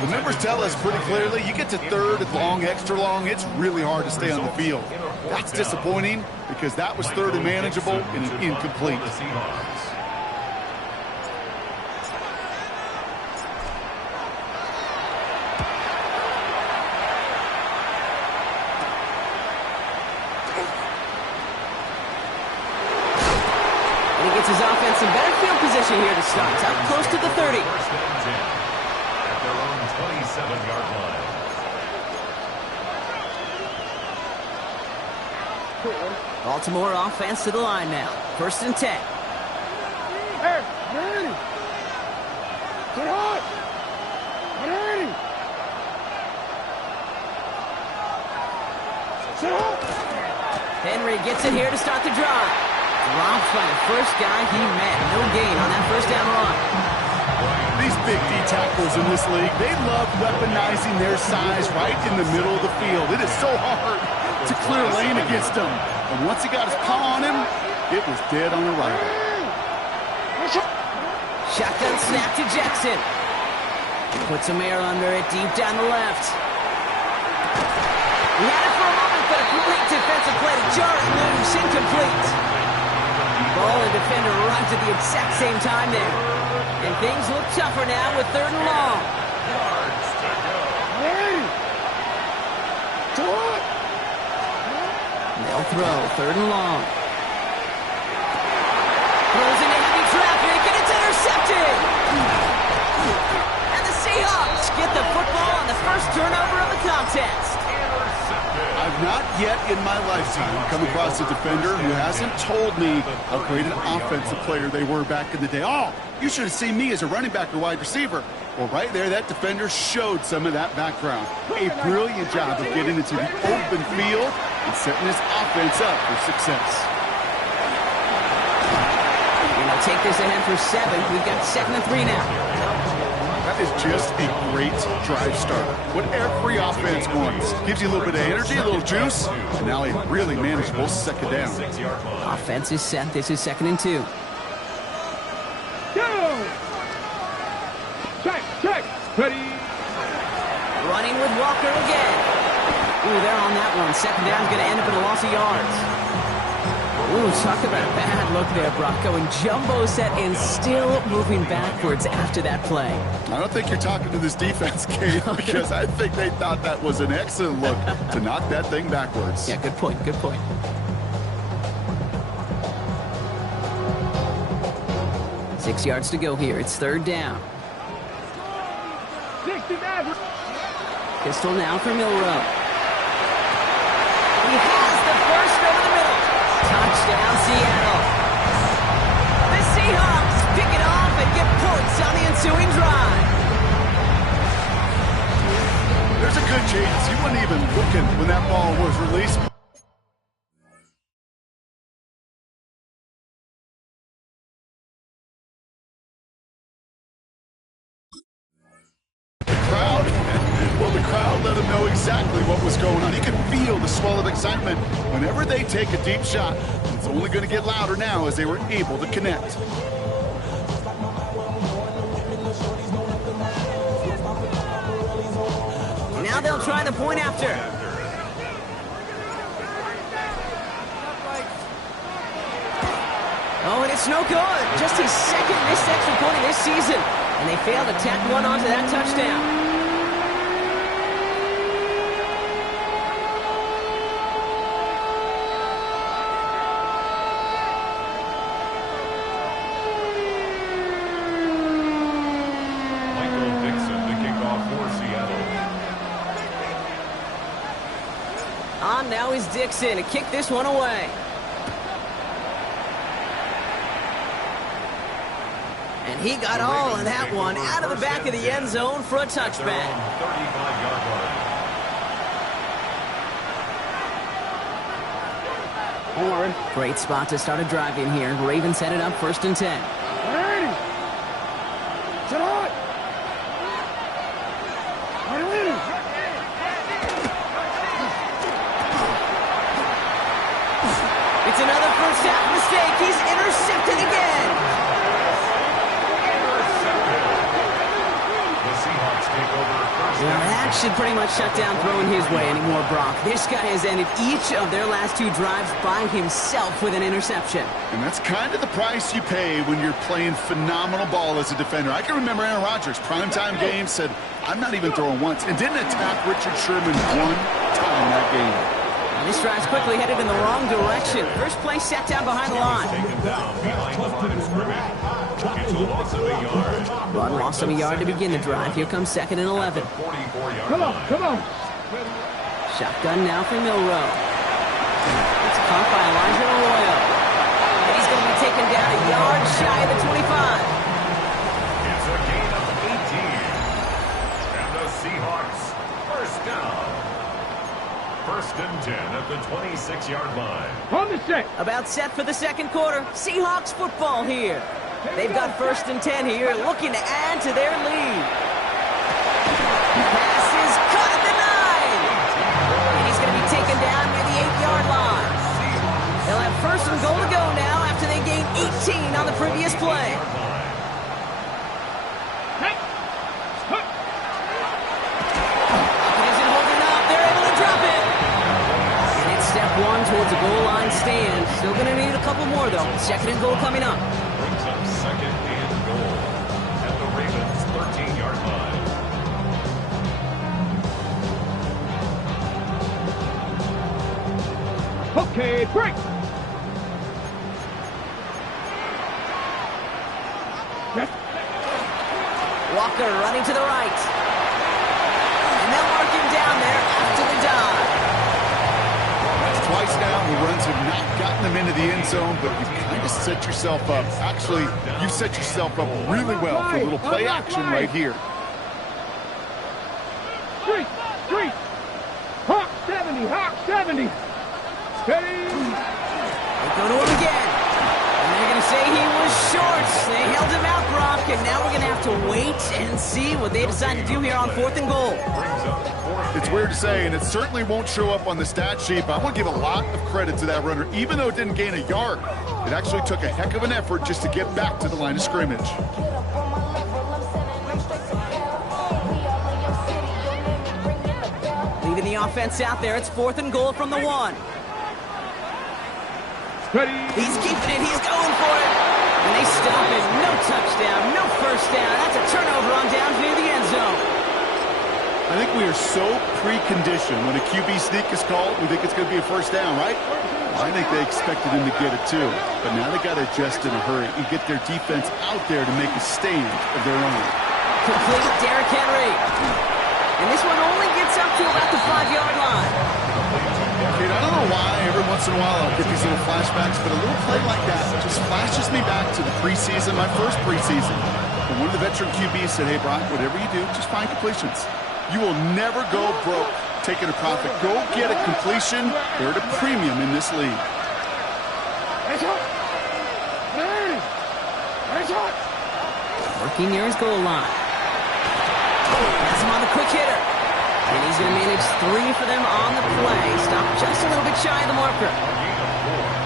The numbers tell us pretty clearly, you get to 3rd and long, extra long, it's really hard to stay on the field. That's disappointing because that was 3rd and manageable and an incomplete. And he gets his offense in better field position here to start. Up close to the 30. At their own 27-yard line. Baltimore offense to the line now. 1st and 10. Hey, ready. Get hot. Ready. Sit up. Henry gets it here to start the drive. Dropped by the first guy he met. No gain on that 1st down run. These big D tackles in this league, they love weaponizing their size right in the middle of the field. It is so hard to clear lane against them. And once he got his paw on him, it was dead on arrival. Shotgun snap to Jackson. Puts some air under it deep down the left. He had it for a moment, but a complete defensive play to jar it loose. Incomplete. Ball and defender arrived at the exact same time there. And things look tougher now with 3rd and long. They'll throw 3rd and long. Throws into heavy traffic, and it's intercepted! And the Seahawks get the football on the first turnover of the contest. I've not yet in my lifetime come across a defender who hasn't told me how great an offensive player they were back in the day. Oh, you should have seen me as a running back or wide receiver. Well, right there, that defender showed some of that background. A brilliant job of getting into the open field and setting his offense up for success. And they'll take this ahead for 7. We've got 2nd and 3 now. That is just a great drive starter. What every offense wants. Gives you a little bit of energy, a little juice, and now a really manageable 2nd down. Offense is set. This is 2nd and 2. Go! Check. Ready. Running with Walker again. Ooh, they're on that one. 2nd down's going to end up in a loss of yards. Ooh, talk about a bad look there, Brock. Going jumbo set and still moving backwards after that play. I don't think you're talking to this defense, Kate, because I think they thought that was an excellent look to knock that thing backwards. Yeah, good point. 6 yards to go here. It's 3rd down. Pistol now for Milroe. He has the first over the middle. Touchdown, Seattle. The Seahawks pick it off and get points on the ensuing drive. There's a good chance he wasn't even looking when that ball was released. The crowd let him know exactly what was going on. You could feel the swell of excitement whenever they take a deep shot. It's only going to get louder now as they were able to connect. Now they'll try the point after. Oh, and it's no good. Just his 2nd missed extra point of this season. And they failed to tack one onto that touchdown. Now is Dixon to kick this one away. And he got all of that one out of the back of the end zone for a touchback. Don't worry. Great spot to start a drive in here. Ravens headed up 1st and 10. Ready. Sit hard. Ready. It's another first half mistake. He's intercepted again. The Seahawks take over first. Well, that should pretty much shut down throwing his way anymore, Brock. This guy has ended each of their last 2 drives by himself with an interception. And that's kind of the price you pay when you're playing phenomenal ball as a defender. I can remember Aaron Rodgers, primetime game, said, I'm not even throwing once, and didn't attack Richard Sherman one time that game. And this drive's quickly headed in the wrong direction. First play set down behind the line. Taken down behind the line of scrimmage. It's a loss of a yard. Run lost him a yard to begin the drive. Here comes 2nd and 11. 44-yard Come on, line. come on. Shotgun now for Milrow. It's caught by Elijah Arroyo. And he's going to be taken down a yard shy of the 25. It's a gain of 18. And the Seahawks first down. 1st and 10 at the 26-yard line. On the set. About set for the 2nd quarter. Seahawks football here. They've got 1st and 10 here, looking to add to their lead. Pass is caught at the 9. And he's going to be taken down near the 8-yard line. They'll have 1st and goal to go now after they gained 18 on the previous play. Hey. Huh. It isn't holding up. They're able to drop it. And it's step 1 towards a goal line stand. Still going to need a couple more, though. 2nd and goal coming up. Brings up 2nd and goal at the Ravens' 13-yard line. Okay, break. Yes. Walker running to the right. And they'll mark him down there after the dive. That's twice now where runs have not gotten them into the end zone, but you've kind of set yourself up. Actually, you've set yourself up really well for a little play action right here. 3. Hawk 70, Hawk 70. Steady. They go to him again. And they're going to say he was short. They held him out, Brock, and now we're going to have to wait and see what they decide to do here on 4th and goal. It's weird to say, and it certainly won't show up on the stat sheet, but I want to give a lot of credit to that runner. Even though it didn't gain a yard, it actually took a heck of an effort just to get back to the line of scrimmage. Leaving the offense out there. It's 4th and goal from the 1. Steady. He's keeping it. He's going for it. And they stop it. No touchdown. No first down. That's a turnover on downs near the end zone. I think we are so preconditioned when a QB sneak is called, we think it's going to be a first down, right? I think they expected him to get it too. But now they got to adjust in a hurry and get their defense out there to make a stand of their own. Complete Derrick Henry. And this one only gets up to about the 5-yard line. Kid, I don't know why every once in a while I'll get these little flashbacks, but a little play like that just flashes me back to the preseason, my first preseason. And one of the veteran QBs said, hey, Brock, whatever you do, just find completions. You will never go broke taking a profit. Go get a completion. They're at a premium in this league. That's hot. That's hot. Working near his goal line. Has him on the quick hitter. And he's going to manage 3 for them on the play. Stop just a little bit shy of the marker.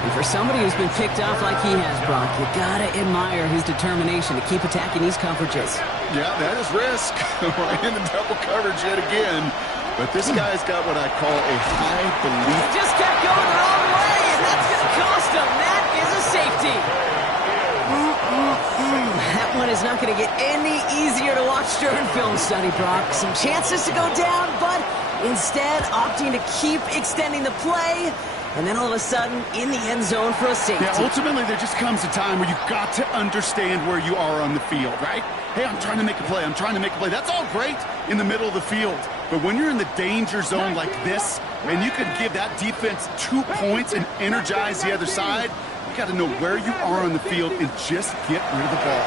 And for somebody who's been picked off like he has, Brock, you got to admire his determination to keep attacking these coverages. Yeah, that is risk. We're in the double coverage yet again. But this guy's got what I call a high belief. Just kept going the wrong way, and that's going to cost him. That is a safety. That one is not going to get any easier to watch during film study, Brock. Some chances to go down, but instead opting to keep extending the play. And then all of a sudden, in the end zone for a safety. Yeah, ultimately, there just comes a time where you've got to understand where you are on the field, right? Hey, I'm trying to make a play. I'm trying to make a play. That's all great in the middle of the field. But when you're in the danger zone like this, and you can give that defense 2 points and energize the other side, you got to know where you are on the field and just get rid of the ball.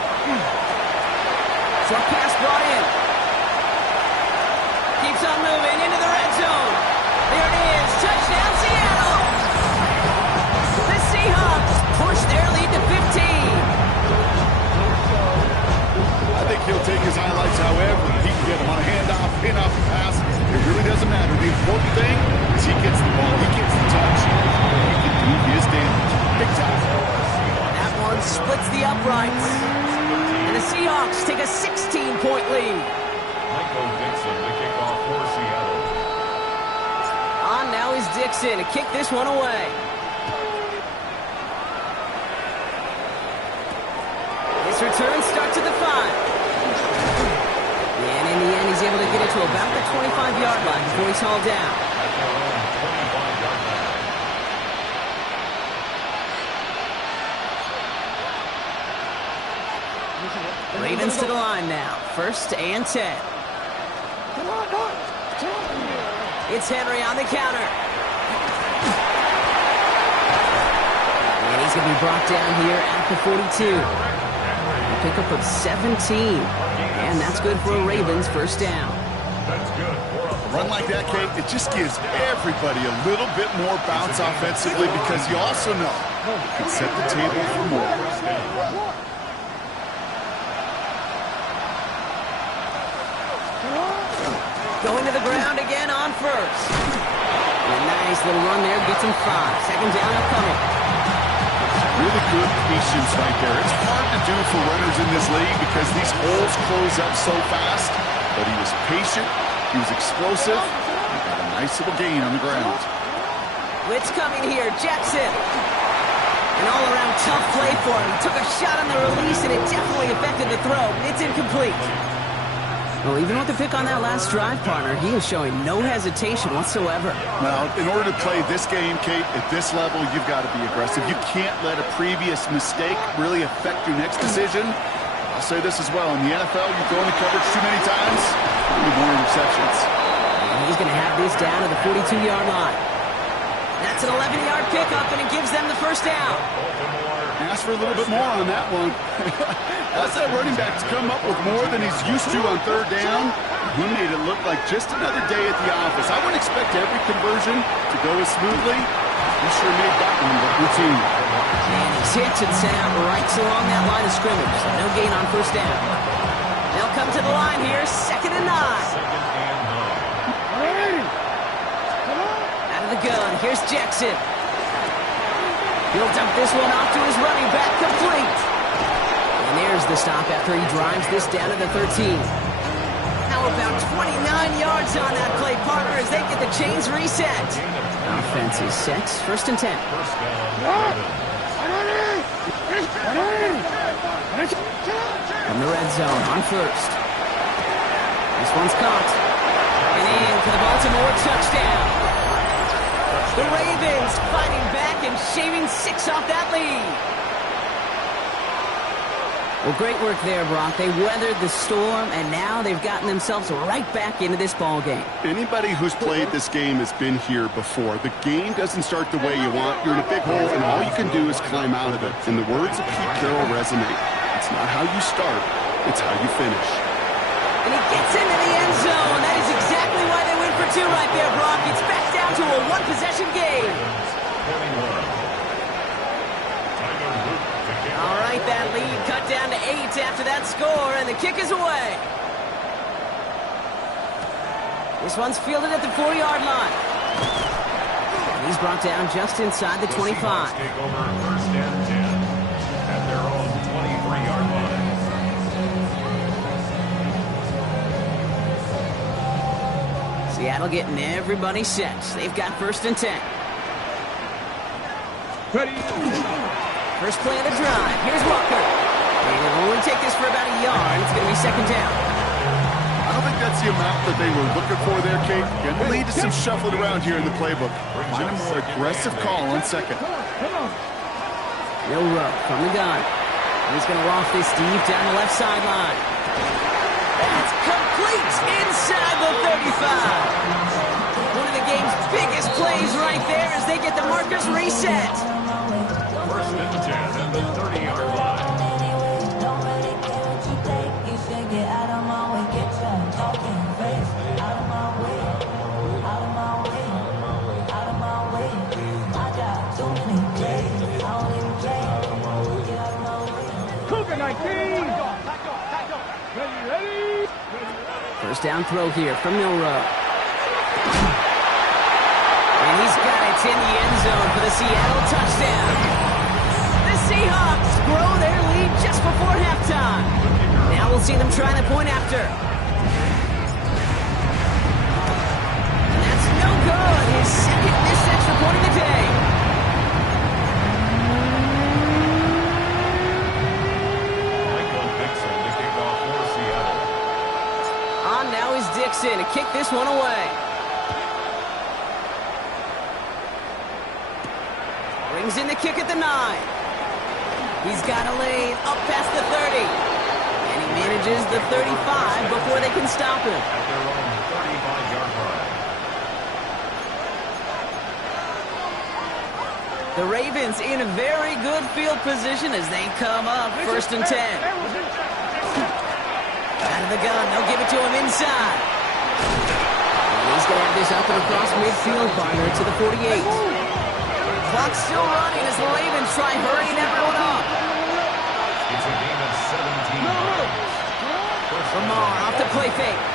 Short pass brought in. Keeps on moving into the red zone. There it is. Touchdown, Seattle. his highlights, however. He can get him on a handoff, pin off the pass. It really doesn't matter. The important thing is he gets the ball, he gets the touch, he can do his damage. Big time. That one splits the uprights. And the Seahawks take a 16-point lead. Michael Dixon, the kickoff for Seattle. On now is Dixon to kick this one away. This return starts at the 5. And in the end, he's able to get it to about the 25-yard line before he's hauled down. At their own 25-yard line. Ravens to the line now. 1st and 10. It's Henry on the counter. And he's going to be brought down here at the 42. A pickup of 17. And that's good for a Ravens 1st down. That's good. A run like that, Kate, it just gives everybody a little bit more bounce offensively because you also know it can set the table for more. Going to the ground again on 1st. And a nice little run there gets him 5. 2nd down upcoming. Really good patience right there. It's hard to do for runners in this league because these holes close up so fast. But he was patient, he was explosive, he got a nice little gain on the ground. Blitz coming here, Jackson. An all-around tough play for him. He took a shot on the release, and it definitely affected the throw. It's incomplete. Well, even with the pick on that last drive, partner, he is showing no hesitation whatsoever. Well, in order to play this game, Kate, at this level, you've got to be aggressive. You can't let a previous mistake really affect your next decision. I'll say this as well. In the NFL, you throw in the coverage too many times, you need more interceptions. And he's going to have this down to the 42-yard line. That's an 11-yard pickup, and it gives them the 1st down. Ask for a little bit more on that one. That's that running back to come up with more than he's used to on 3rd down. He made it look like just another day at the office. I wouldn't expect every conversion to go as smoothly. He sure made that one look routine. And he's hit and sent out right along that line of scrimmage. So no gain on 1st down. They'll come to the line here, 2nd and 9. Out of the gun, here's Jackson. He'll dump this one off to his running back, complete. And there's the stop after he drives this down to the 13. How about 29 yards on that play, partner, as they get the chains reset. Offense is set, 1st and 10. From the red zone on 1st. This one's caught. And in for the Baltimore touchdown. The Ravens fighting back and shaving 6 off that lead. Well, great work there, Brock. They weathered the storm, and now they've gotten themselves right back into this ball game. Anybody who's played this game has been here before. The game doesn't start the way you want. You're in a big hole, and all you can do is climb out of it. In the words of Pete Carroll resonate, it's not how you start, it's how you finish. And he gets into the end zone. That is exactly why they went for 2 right there, Brock. It's back down to a 1-possession game. All right, that lead cut down to 8 after that score, and the kick is away. This one's fielded at the 4-yard line. And he's brought down just inside the 25. Take over 1st and 10 at their own 23-yard line. Seattle getting everybody set. They've got 1st and 10. Ready. First play of the drive. Here's Walker. And it'll only take this for about a yard. It's going to be 2nd down. I don't think that's the amount that they were looking for there, Kate. Going to lead to some shuffling around here in the playbook. Find a more aggressive call on 2nd. No rub from the gun. He's going to loft this deep down the left sideline. That's complete inside the 35. One of the game's biggest plays right there as they get the markers reset. 1st and 10 at the 30-yard line. Cougar 19. Ready, ready. First down throw here from Milroe. And he's got it in the end zone for the Seattle touchdown. The Seahawks grow their lead just before halftime. Now we'll see them try the point after. And that's no good. His second missed extra point of the day. On now is Dixon to kick this one away. Brings in the kick at the 9. He's got a lane up past the 30. And he manages the 35 before they can stop him. At their own 35-yard line. The Ravens in a very good field position as they come up first and 10. Out of the gun, they'll give it to him inside. And he's going to have this up and across midfield, partner to the 48. Clock's still running as the Ravens try hurrying everyone up. It's a game of 17 points. Lamar off the play fake.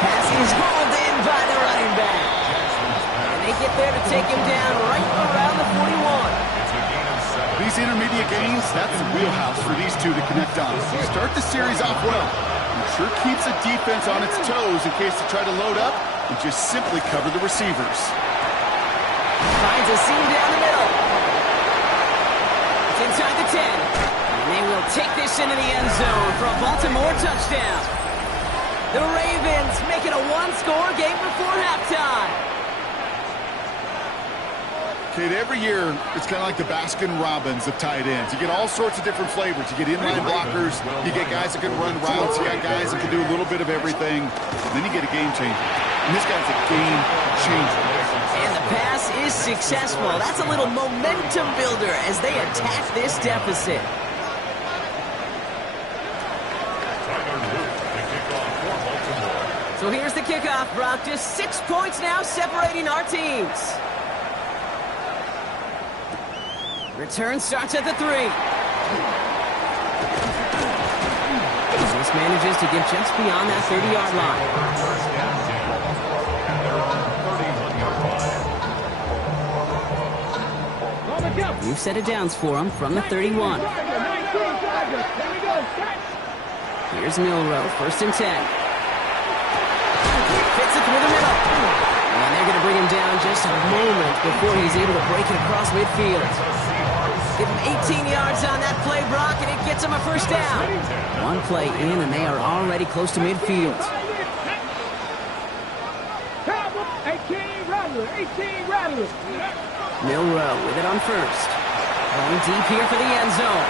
Pass is hauled in by the running back. And they get there to take him down right around the 41. These intermediate games, that's the wheelhouse for these two to connect on. You start the series off well. It sure keeps the defense on its toes in case they try to load up and just simply cover the receivers. Finds a seam down the middle. It's inside the 10. And they will take this into the end zone for a Baltimore touchdown. The Ravens make it a one-score game before halftime. Kate, every year, it's kind of like the Baskin-Robbins of tight ends. You get all sorts of different flavors. You get inline blockers. You get guys that can run routes. You got guys that can do a little bit of everything. And then you get a game changer. And this guy's a game changer. And the pass is successful. That's a little momentum builder as they attack this deficit. So here's the kickoff, Brock. Just 6 points now separating our teams. Return starts at the 3. This manages to get just beyond that 30-yard line. New set of downs for him from the 31. Here's Milroe, first and 10. Fits it through the middle. And they're going to bring him down just a moment before he's able to break it across midfield. Give him 18 yards on that play, Brock, and it gets him a first down. One play in, and they are already close to midfield. 18 rattlers. Milroe with it on first. Going deep here for the end zone.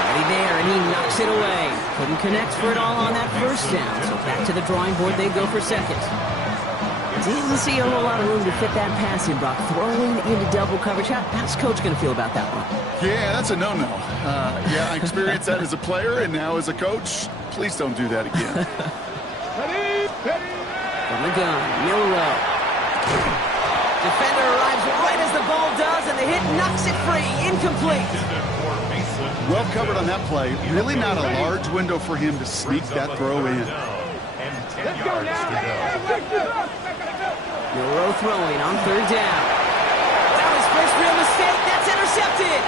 Already there, and he knocks it away. Couldn't connect for it all on that first down, so back to the drawing board they go for second. Didn't see a whole lot of room to fit that pass in, Brock. Throwing into double coverage. How's Coach going to feel about that one? Yeah, that's a no-no. Yeah, I experienced that as a player, and now as a coach, please don't do that again. From the gun, Milroe. Defender arrives right as the ball does, and the hit knocks it free. Incomplete. Well covered on that play. Really not a large window for him to sneak that throw in. Let's go now. Milroe throwing on third down. Well, his first real mistake. That's intercepted.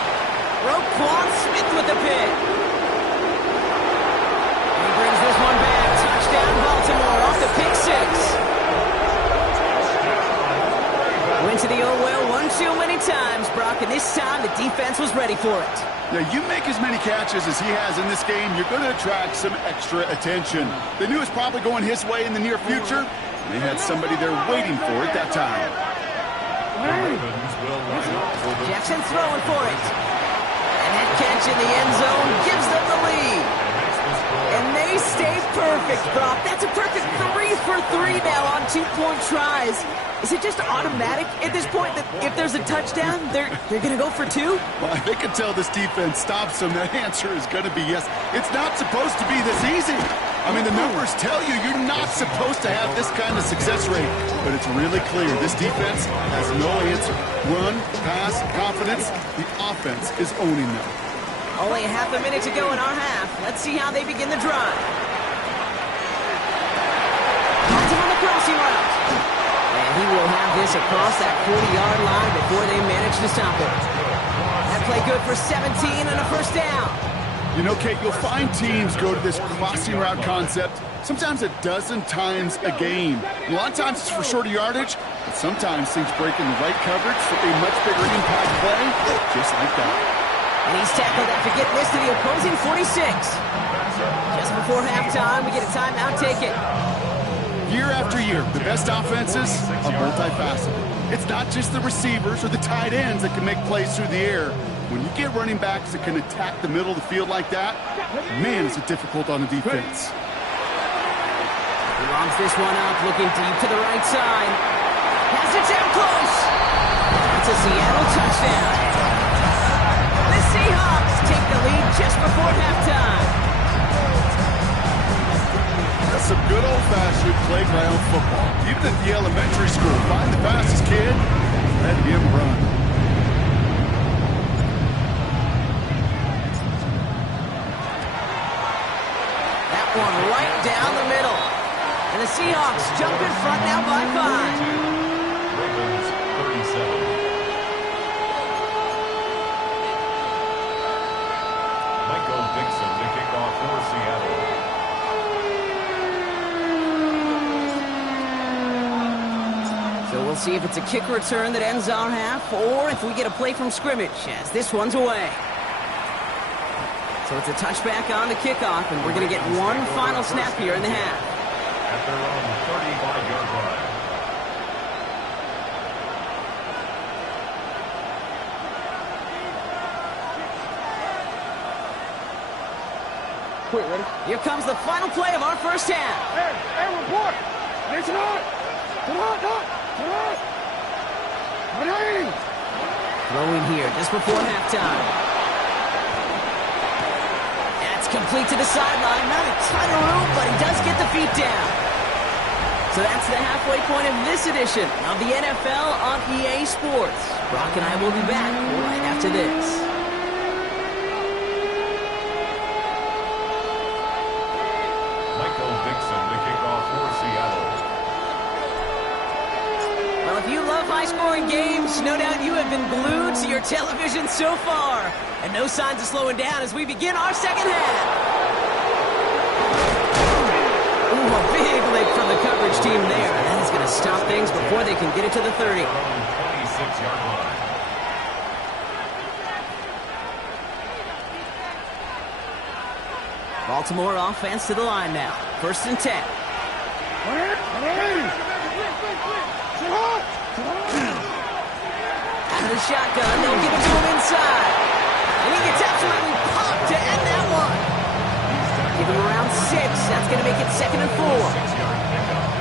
Roquan Smith with the pick. He brings this one back. Touchdown Baltimore off the pick six. Went to the old well one too many times, Brock, and this time the defense was ready for it. Yeah, you make as many catches as he has in this game, you're going to attract some extra attention. They knew it was probably going his way in the near future. They had somebody there waiting for it that time. Jackson throwing for it. And that catch in the end zone gives them the lead. And they stay perfect, Brock. That's a perfect 3 for 3 now on 2-point tries. Is it just automatic at this point that if there's a touchdown, they're going to go for 2? Well, they can tell this defense stops them. That answer is going to be yes. It's not supposed to be this easy. I mean, the numbers tell you you're not supposed to have this kind of success rate. But it's really clear this defense has no answer. Run, pass, confidence. The offense is owning them. Only half a minute to go in our half. Let's see how they begin the drive. Finds him on the crossing route. And he will have this across that 40-yard line before they manage to stop it. That play good for 17 and a first down. You know, Kate, you'll find teams go to this crossing route concept sometimes a dozen times a game. A lot of times it's for shorter yardage, but sometimes things break in the right coverage for a much bigger impact play, just like that. And he's tackled after getting this to the opposing 46. Just before halftime, we get a timeout taken. Year after year, the best offenses are multifaceted. It's not just the receivers or the tight ends that can make plays through the air. When you get running backs that can attack the middle of the field like that, man, is it difficult on the defense. He lobs this one up, looking deep to the right side. Has it down close. It's a Seattle touchdown. The Seahawks take the lead just before halftime. That's some good old-fashioned playground football. Even at the elementary school, find the fastest kid, let him run. That one right down the middle. And the Seahawks jump in front now by 5. Ravens 37. Michael Dixon to kick off for Seattle. So we'll see if it's a kick return that ends our half, or if we get a play from scrimmage, as this one's away. So it's a touchback on the kickoff, and we're going to get one final snap here in the half. At their own 35-yard line. Quick, ready? Here comes the final play of our first half. Hey, report! It's not! Throwing here just before halftime. That's complete to the sideline. Not a ton of room, but he does get the feet down. So that's the halfway point of this edition of the NFL on EA Sports. Brock and I will be back right after this. Michael Dixon to kick off for Seattle. Well, if you love high-scoring games, no doubt you have been glued to your television so far. And no signs of slowing down as we begin our second half. Ooh, a big lick from the coverage team there. That is going to stop things before they can get it to the 30. 26-yard line. Baltimore offense to the line now. 1st and 10. Out of the shotgun, they'll give it to him inside. And he gets absolutely popped to end that one. Give him around 6. That's going to make it 2nd and 4.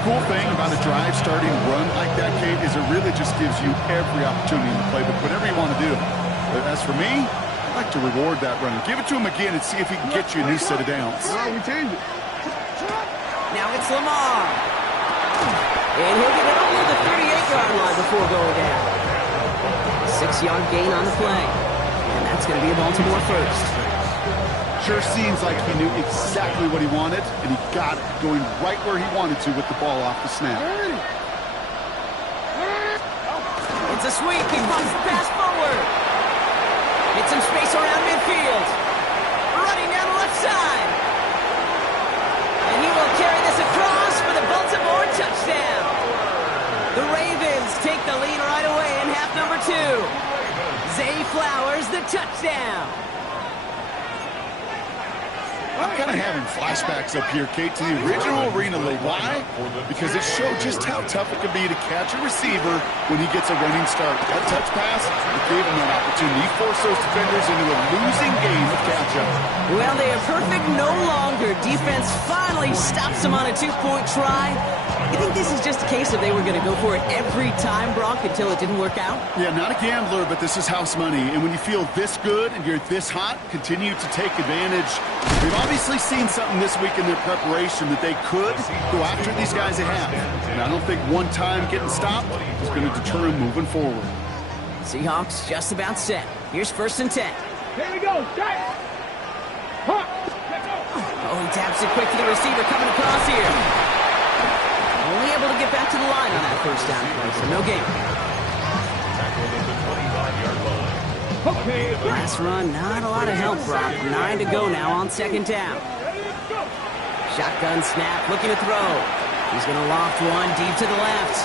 Cool thing about a drive starting run like that, Kate, is it really just gives you every opportunity in the playbook, whatever you want to do. But as for me, I like to reward that run. Give it to him again and see if he can get you a new set of downs. Now it's Lamar. And he'll get it over the 38-yard line before going down. 6-yard gain on the play. And that's going to be a Baltimore first. Sure seems like he knew exactly what he wanted, and he got it, going right where he wanted to with the ball off the snap. It's a sweep. He runs the pass forward. Gets some space around midfield. Running down the left side. And he will carry this across for the Baltimore touchdown. The Ravens take the lead right away in half number 2. Zay Flowers, the touchdown. I'm kind of having flashbacks up here, Kate, to the original Arena League. Why? Because it showed just how tough it can be to catch a receiver when he gets a running start. That touch pass, it gave him that opportunity. He forced those defenders into a losing game of catch-up. Well, they are perfect no longer. Defense finally stops them on a 2-point try. You think this is just a case of they were going to go for it every time, Brock, until it didn't work out? Yeah, not a gambler, but this is house money. And when you feel this good and you're this hot, continue to take advantage. We've obviously seen something this week in their preparation that they could go after these guys they have. And I don't think one time getting stopped is going to deter them moving forward. Seahawks just about set. Here's 1st and 10. Here we go. Strike. Huh. Let's go. Oh, he taps it quick to the receiver coming across here. Only able to get back to the line on that first down play, so no gain. Tackled at the 25-yard line. Okay. Last run, not a lot of help, Brock. 9 to go now on second down. Shotgun snap, looking to throw. He's going to loft one deep to the left.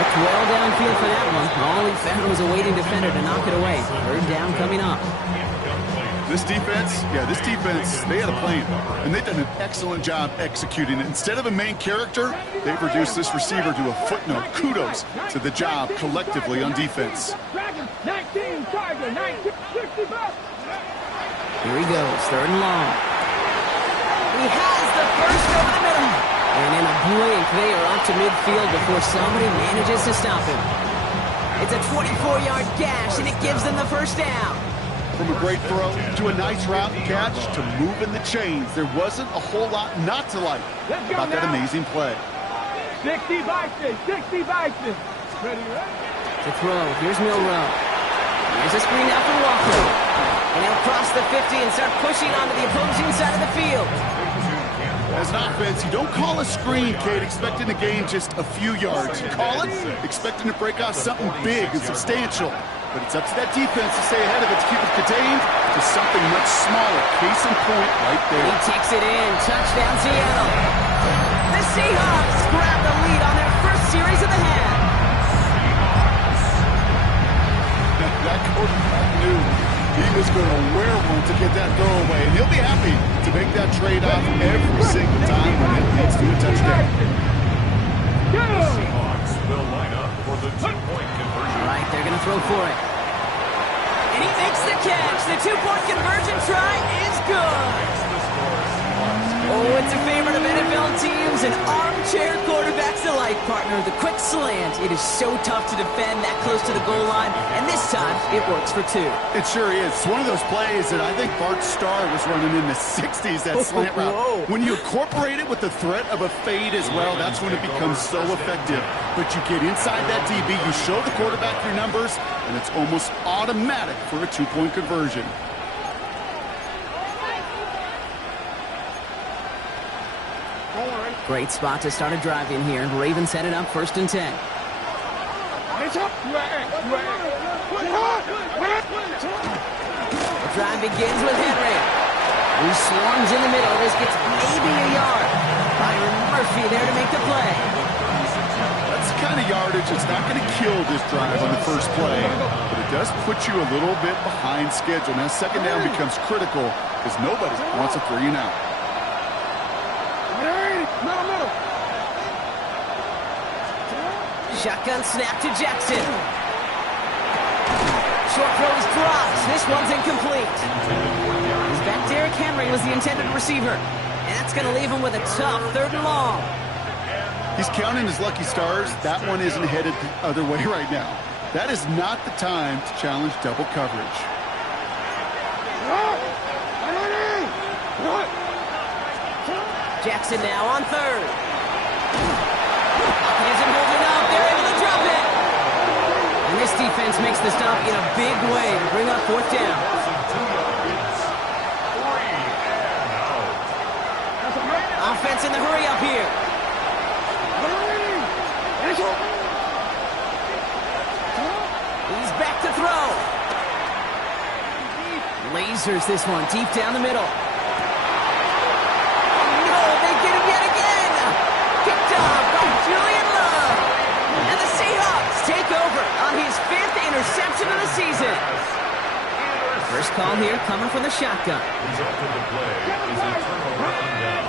Looked well downfield for that one. All he found was a waiting defender to knock it away. Third down coming up. This defense, they had a plan, and they've done an excellent job executing it. Instead of a main character, they've reduced this receiver to a footnote. Kudos to the job collectively on defense. 19, Tiger, 19, 65. Here he goes, third and long. He has the first over the middle. And in a blink, they are up to midfield before somebody manages to stop him. It's a 24-yard gash, and it gives them the first down. From a great throw to a nice route and catch to moving the chains, there wasn't a whole lot not to like about that amazing play. 60 Vikings, 60 Vikings. Ready, right? To throw, here's Milrow. Here's a screen out for Walker. And he'll cross the 50 and start pushing onto the opposing side of the field. As an offense, you don't call a screen, Kate, expecting to gain just a few yards. You call it expecting to break off something big and substantial. But it's up to that defense to stay ahead of it, to keep it contained to something much smaller. Case in point right there. He takes it in. Touchdown, Seattle. The Seahawks grab the lead on their first series of the half. That quarterback knew he was going to wear one to get that throwaway, and he'll be happy to make that trade-off every single time when it leads to a touchdown. The Seahawks will line up for the two-point conversion. Right, they're going to throw for it. And he makes the catch. The two-point conversion try is good. Oh, it's a favorite of NFL teams and armchair quarterbacks alike, partner. The quick slant. It is so tough to defend that close to the goal line, and this time it works for two. It sure is. It's one of those plays that I think Bart Starr was running in the 60s, that slant route. Whoa. When you incorporate it with the threat of a fade as well, that's when it becomes so effective. But you get inside that DB, you show the quarterback your numbers, and it's almost automatic for a two-point conversion. Great spot to start a drive in here. Ravens set it up 1st and 10. It's up. The drive begins with Henry. He swarms in the middle. This gets maybe a yard. Byron Murphy there to make the play. That's the kind of yardage that's not going to kill this drive on the first play, but it does put you a little bit behind schedule. Now, second down becomes critical because nobody wants a 3 and out. Shotgun snap to Jackson. Short throw is dropped. This one's incomplete. His back Derrick Henry was the intended receiver. And that's going to leave him with a tough 3rd and long. He's counting his lucky stars. That one isn't headed the other way right now. That is not the time to challenge double coverage. Jackson now on 3rd. Isn't holding up. They're able to drop it. And this defense makes the stop in a big way to bring up 4th down. Offense in the hurry up here. He's back to throw. Lasers this one deep down the middle. No, they get him yet again. Picked up by Julian Love. And the Seahawks take over on his 5th interception of the season. First call here coming from the shotgun. Result of the play is a turnover on down.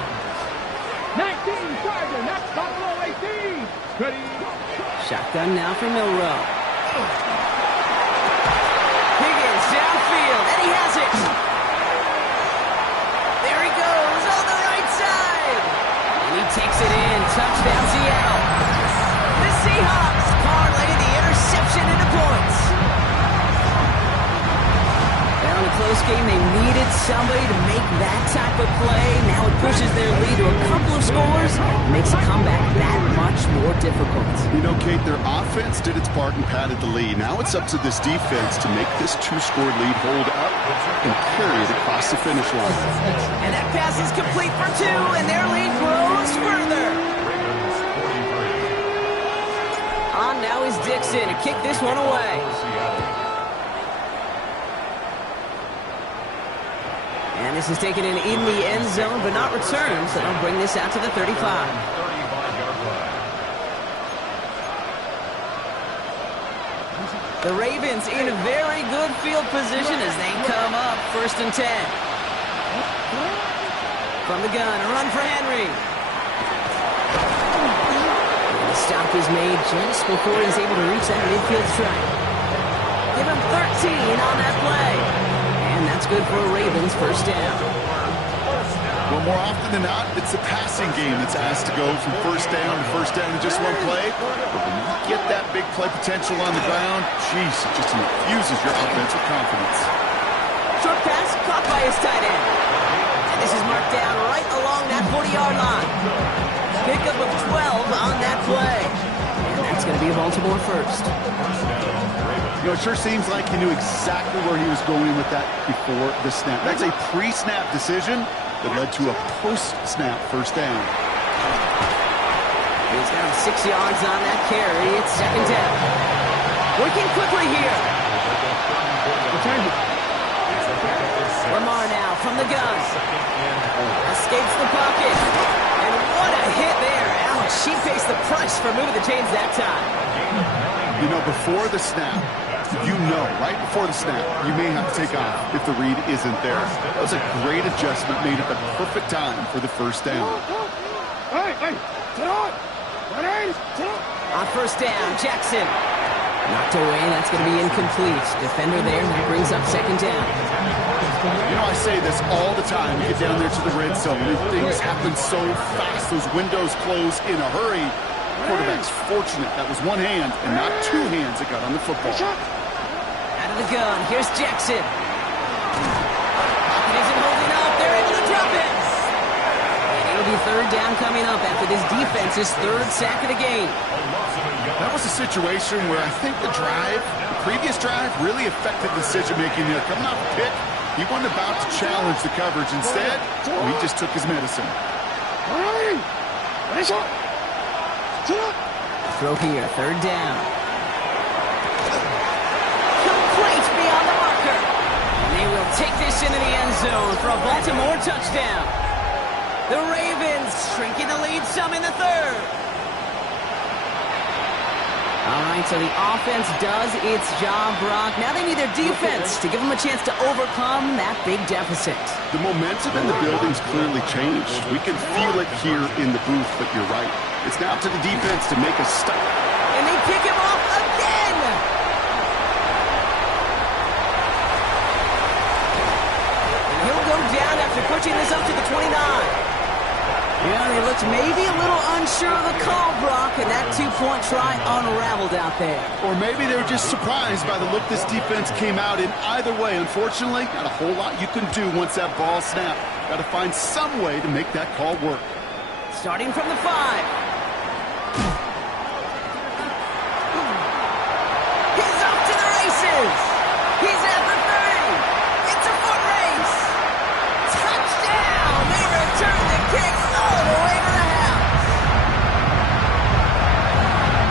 19 Tiger, not Buffalo 18. Ready? Shotgun now for Milrow. Higgins downfield, and he has it. There he goes on the right side. And he takes it in. Touchdown, Seattle. The Seahawks parlay the interception into points. Well, in a close game, they needed somebody to make that type of play. Now a pushes their lead to a couple of scores and makes a comeback that much more difficult. You know, Kate, their offense did its part and padded the lead. Now it's up to this defense to make this 2-score lead hold up and carry it across the finish line. And that pass is complete for 2, and their lead grows further. On now is Dixon to kick this one away. And this is taken in the end zone, but not returned, so they'll bring this out to the 35. The Ravens in a very good field position as they come up 1st and 10. From the gun, a run for Henry. And the stop is made just before he's able to reach that midfield strike. Give him 13 on that play. And that's good for a Ravens 1st down. Well, more often than not, it's a passing game that's asked to go from 1st down to 1st down in just one play. But when you get that big play potential on the ground, geez, it just infuses your offensive confidence. Short pass caught by his tight end. And this is marked down right along that 40-yard line. Pickup of 12 on that play. And that's going to be a Baltimore 1st. You know, it sure seems like he knew exactly where he was going with that before the snap. That's a pre-snap decision that led to a post-snap 1st down. He's got him 6 yards on that carry. It's 2nd down. Working quickly here. Lamar now from the gun. Escapes the pocket. And what a hit there. Ouch, she pays the price for moving the chains that time. You know, before the snap, you know, right before the snap, you may have to take off if the read isn't there. That was a great adjustment made at the perfect time for the 1st down. On 1st down, Jackson. Knocked away, that's going to be incomplete. Defender there, that brings up 2nd down. You know, I say this all the time. You get down there to the red zone, and things happen so fast. Those windows close in a hurry. Quarterback's fortunate that was one hand and not 2 hands that got on the football. Out of the gun, here's Jackson. Pocket isn't holding up, they're able to drop it. And it'll be 3rd down coming up after this defense's 3rd sack of the game. That was a situation where I think the previous drive, really affected decision-making there. Coming off a pick, he wasn't about to challenge the coverage. Instead, he just took his medicine. Throw here, 3rd down. Complete beyond the marker. And they will take this into the end zone for a Baltimore touchdown. The Ravens shrinking the lead some in the 3rd. All right, so the offense does its job, Brock. Now they need their defense to give them a chance to overcome that big deficit. The momentum in the building's clearly changed. We can feel it here in the booth, but you're right. It's now up to the defense to make a stop. And they pick him off again! And he'll go down after pushing this up to the 29. Yeah, he looks maybe a little unsure of the call, Brock, and that 2-point try unraveled out there. Or maybe they were just surprised by the look this defense came out in. Either way, unfortunately, not a whole lot you can do once that ball snapped. Got to find some way to make that call work. Starting from the 5. He's off to the races. He's at the 30. It's a foot race. Touchdown. They return the kick all the way to the house.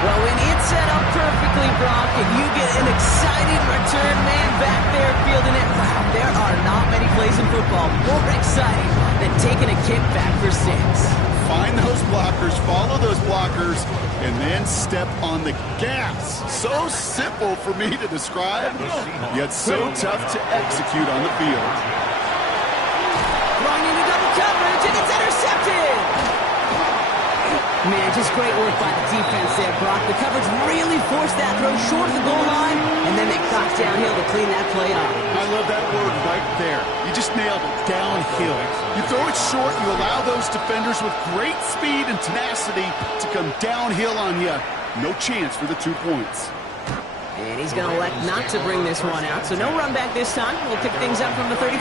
Well, when it's set up perfectly, Brock, and you get an exciting return man back there fielding it, wow, there are not many plays in football more exciting than taking a kick back for 6. Find those blockers, follow those blockers, and then step on the gas. So simple for me to describe, yet so tough to execute on the field. Throwing into double coverage, and it's intercepted. Man, just great work by the defense there, Brock. The coverage really forced that throw short of the goal line, and then they got downhill to clean that play up. I love that word right there. You just nailed it, downhill. You throw it short, you allow those defenders with great speed and tenacity to come downhill on you. No chance for the 2 points. And he's going to elect not to bring this one out, so no run back this time. We'll pick things up from the 35.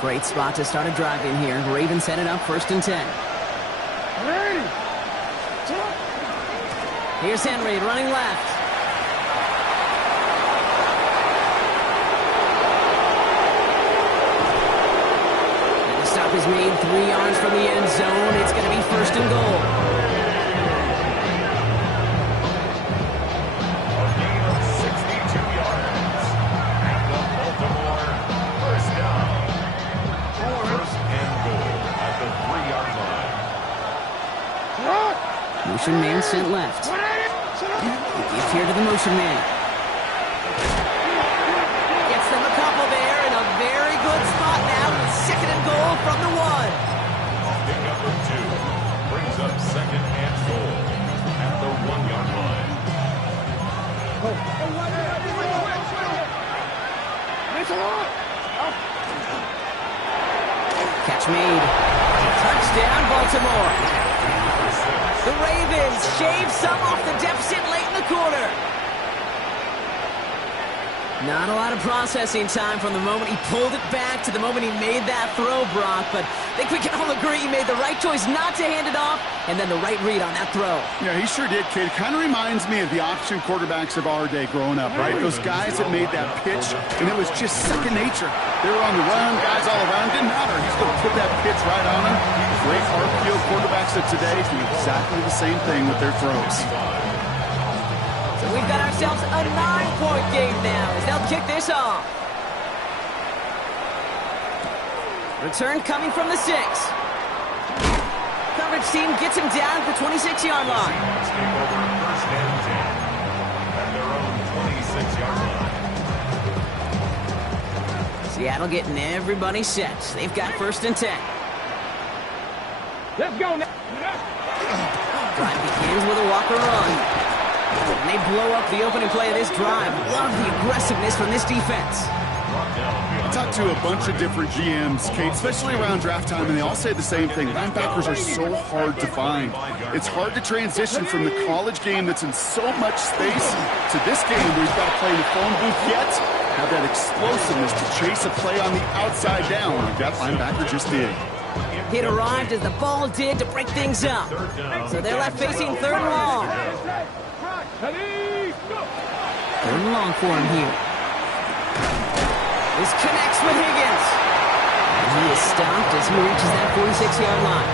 Great spot to start a drive in here. Ravens set it up 1st and 10. Here's Henry running left. And the stop is made 3 yards from the end zone. It's going to be 1st and goal. A gain of 62 yards. At the Baltimore first down. 1st and goal at the 3-yard line. Motion man sent left. Gives here to the motion man. Gets them a couple there in a very good spot now with 2nd and goal from the 1. Pick up of 2. Brings up 2nd and goal at the 1-yard line. Catch made. Touchdown, Baltimore. The Ravens shave some off the deficit late in the quarter. Not a lot of processing time from the moment he pulled it back to the moment he made that throw, Brock. But I think we can all agree he made the right choice not to hand it off, and then the right read on that throw. Yeah, he sure did, kid. Kind of reminds me of the option quarterbacks of our day growing up, right? Those guys that made that pitch, and it was just second nature. They were on the run, guys all around. Didn't matter. He's going to put that pitch right on them. Great RPO quarterbacks of today do exactly the same thing with their throws. So we've got ourselves a 9-point game now as they'll kick this off. Return coming from the 6. Coverage team gets him down at the 26-yard line. Seahawks take over 1st and 10 at their own 26-yard line. Seattle getting everybody set. They've got 1st and 10. Let's go now. Drive begins with a Walker run. And they blow up the opening play of this drive. Love the aggressiveness from this defense. I talked to a bunch of different GMs, Kate, especially around draft time, and they all say the same thing. Linebackers are so hard to find. It's hard to transition from the college game that's in so much space to this game where you've got to play in the phone booth yet have that explosiveness to chase a play on the outside down like that linebacker just did. It arrived as the ball did to break things up. So they're left facing 3rd and long. 3rd and long for him here. This connects with Higgins. And he is stopped as he reaches that 46-yard line.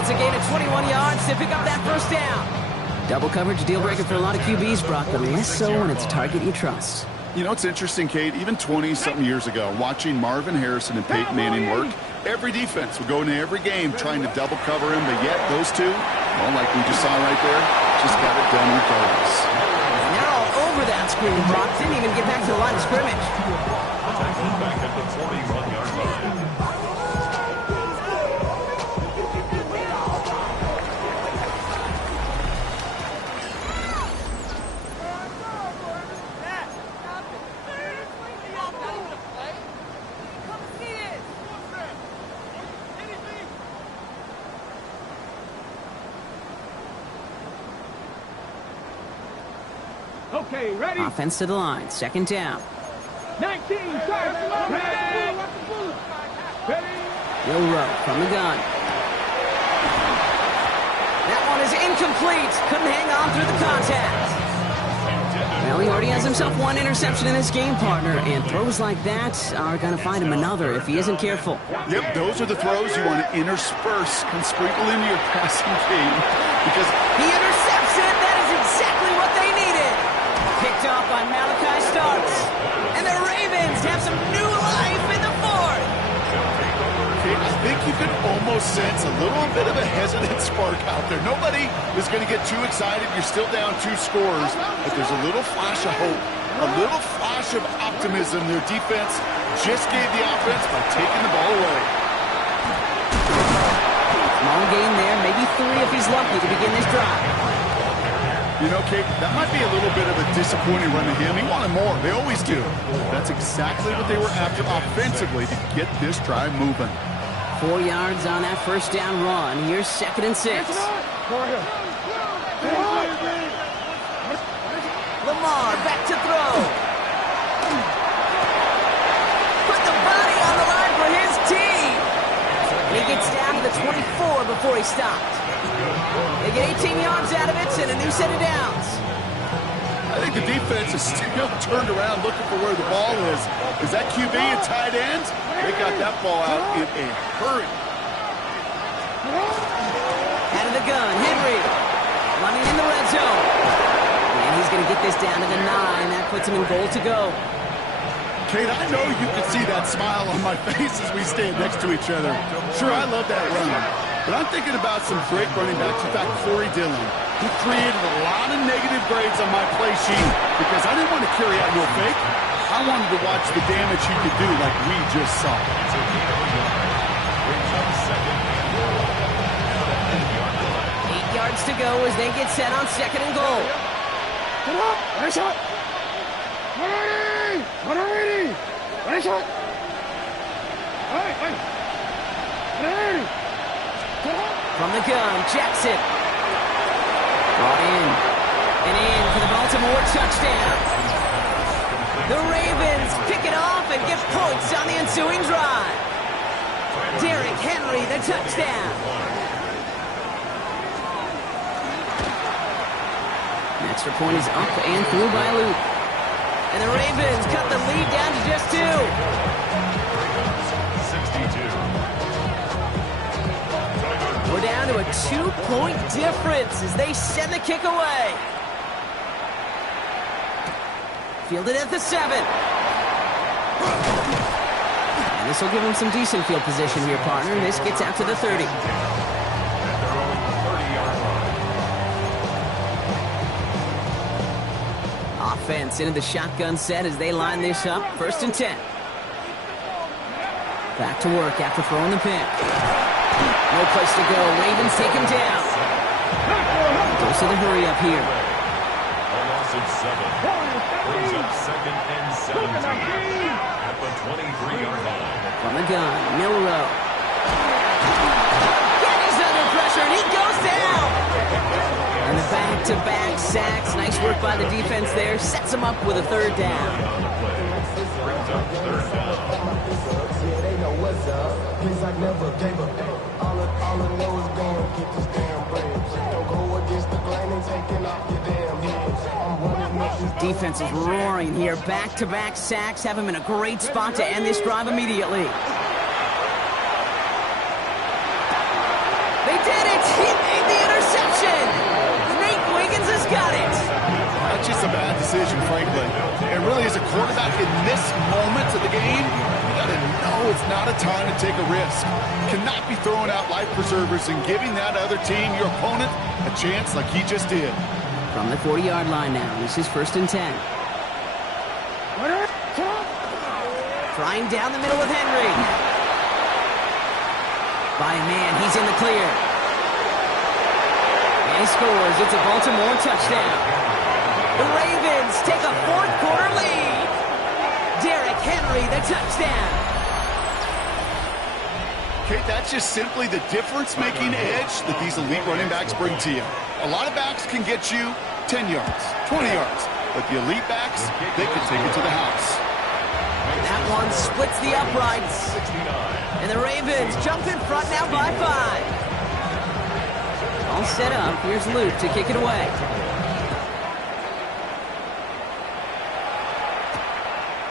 It's a gain of 21 yards to pick up that 1st down. Double coverage deal breaker for a lot of QBs, Brock, but less so when it's a target you trust. You know, it's interesting, Kate, even 20-something years ago, watching Marvin Harrison and Peyton Manning work, every defense would go into every game trying to double cover him, but yet those two, well, like we just saw right there, just got it done regardless. And they're all over that screen. Brock didn't even get back to the line of scrimmage. Tackled back at the 41-yard line. Okay, ready? Offense to the line. 2nd down. 19, start. Ready? Will Rowe from the gun. That one is incomplete. Couldn't hang on through the contact. Well, he already has himself 1 interception in this game, partner, and throws like that are going to find him another if he isn't careful. Yep, those are the throws you want to intersperse and sprinkle into your passing game because he intercepts it. That is exactly what they needed. Picked off by Malachi Starks. And the Ravens have some new life in the 4th. I think you can almost sense a little bit of a hesitant spark out there. Nobody is going to get too excited. You're still down 2 scores, but there's a little flash of hope, a little flash of optimism. Their defense just gave the offense by taking the ball away. Small gain there, maybe 3 if he's lucky to begin this drive. You know, Kate, that might be a little bit of a disappointing run to him. He wanted more. They always do. That's exactly what they were after offensively to get this drive moving. 4 yards on that 1st down run. Here's 2nd and 6. Lamar back to throw. Put the body on the before he stopped. They get 18 yards out of it and a new set of downs. I think the defense is still turned around looking for where the ball is. Is that QB and tight ends? They got that ball out in a hurry. Out of the gun, Henry running in the red zone. And he's going to get this down to the 9. That puts him in goal to go. Kate, I know you can see that smile on my face as we stand next to each other. Sure, I love that run. But I'm thinking about some great running backs. In fact, Corey Dillon, who created a lot of negative grades on my play sheet because I didn't want to carry out no fake. I wanted to watch the damage he could do like we just saw. 8 yards to go as they get set on 2nd and goal. Come on, nice shot. Ready, nice shot. Ready. From the gun, Jackson. Brought in. And in for the Baltimore touchdown. The Ravens pick it off and get points on the ensuing drive. Derrick Henry, the touchdown. An extra point is up and through by Luke. And the Ravens cut the lead down to just 2. 62. We're down to a 2-point difference as they send the kick away. Fielded at the 7. And this will give him some decent field position here, partner. This gets out to the 30. Offense into the shotgun set as they line this up. 1st and 10. Back to work after throwing the pick. No place to go. Ravens take him down. Goes to the hurry up here. A loss of 7. Brings up 2nd and 17 at the 23-yard line. From the gun, Milrow. And he's under pressure, and he goes down. And the back-to-back sacks. Nice work by the defense there. Sets him up with a 3rd down. Brings up 3rd down. Defense is roaring here. Back-to-back sacks have him in a great spot to end this drive immediately. They did it! He made the interception! Nate Wiggins has got it! That's just a bad decision, frankly. And really, as a quarterback in this moment of the game, you got to know it's not a time to take a risk. Cannot be throwing out life preservers and giving that other team, your opponent, a chance like he just did. From the 40-yard line now, this is 1st and 10. Trying down the middle with Henry. By a man, he's in the clear. And he scores. It's a Baltimore touchdown. The Ravens take a 4th-quarter lead. Derrick Henry, the touchdown. Kate, that's just simply the difference-making edge that these elite running backs bring to you. A lot of backs can get you 10 yards, 20 yards, but the elite backs, they can take it to the house. That one splits the uprights. And the Ravens jump in front now by 5. All set up. Here's Luke to kick it away.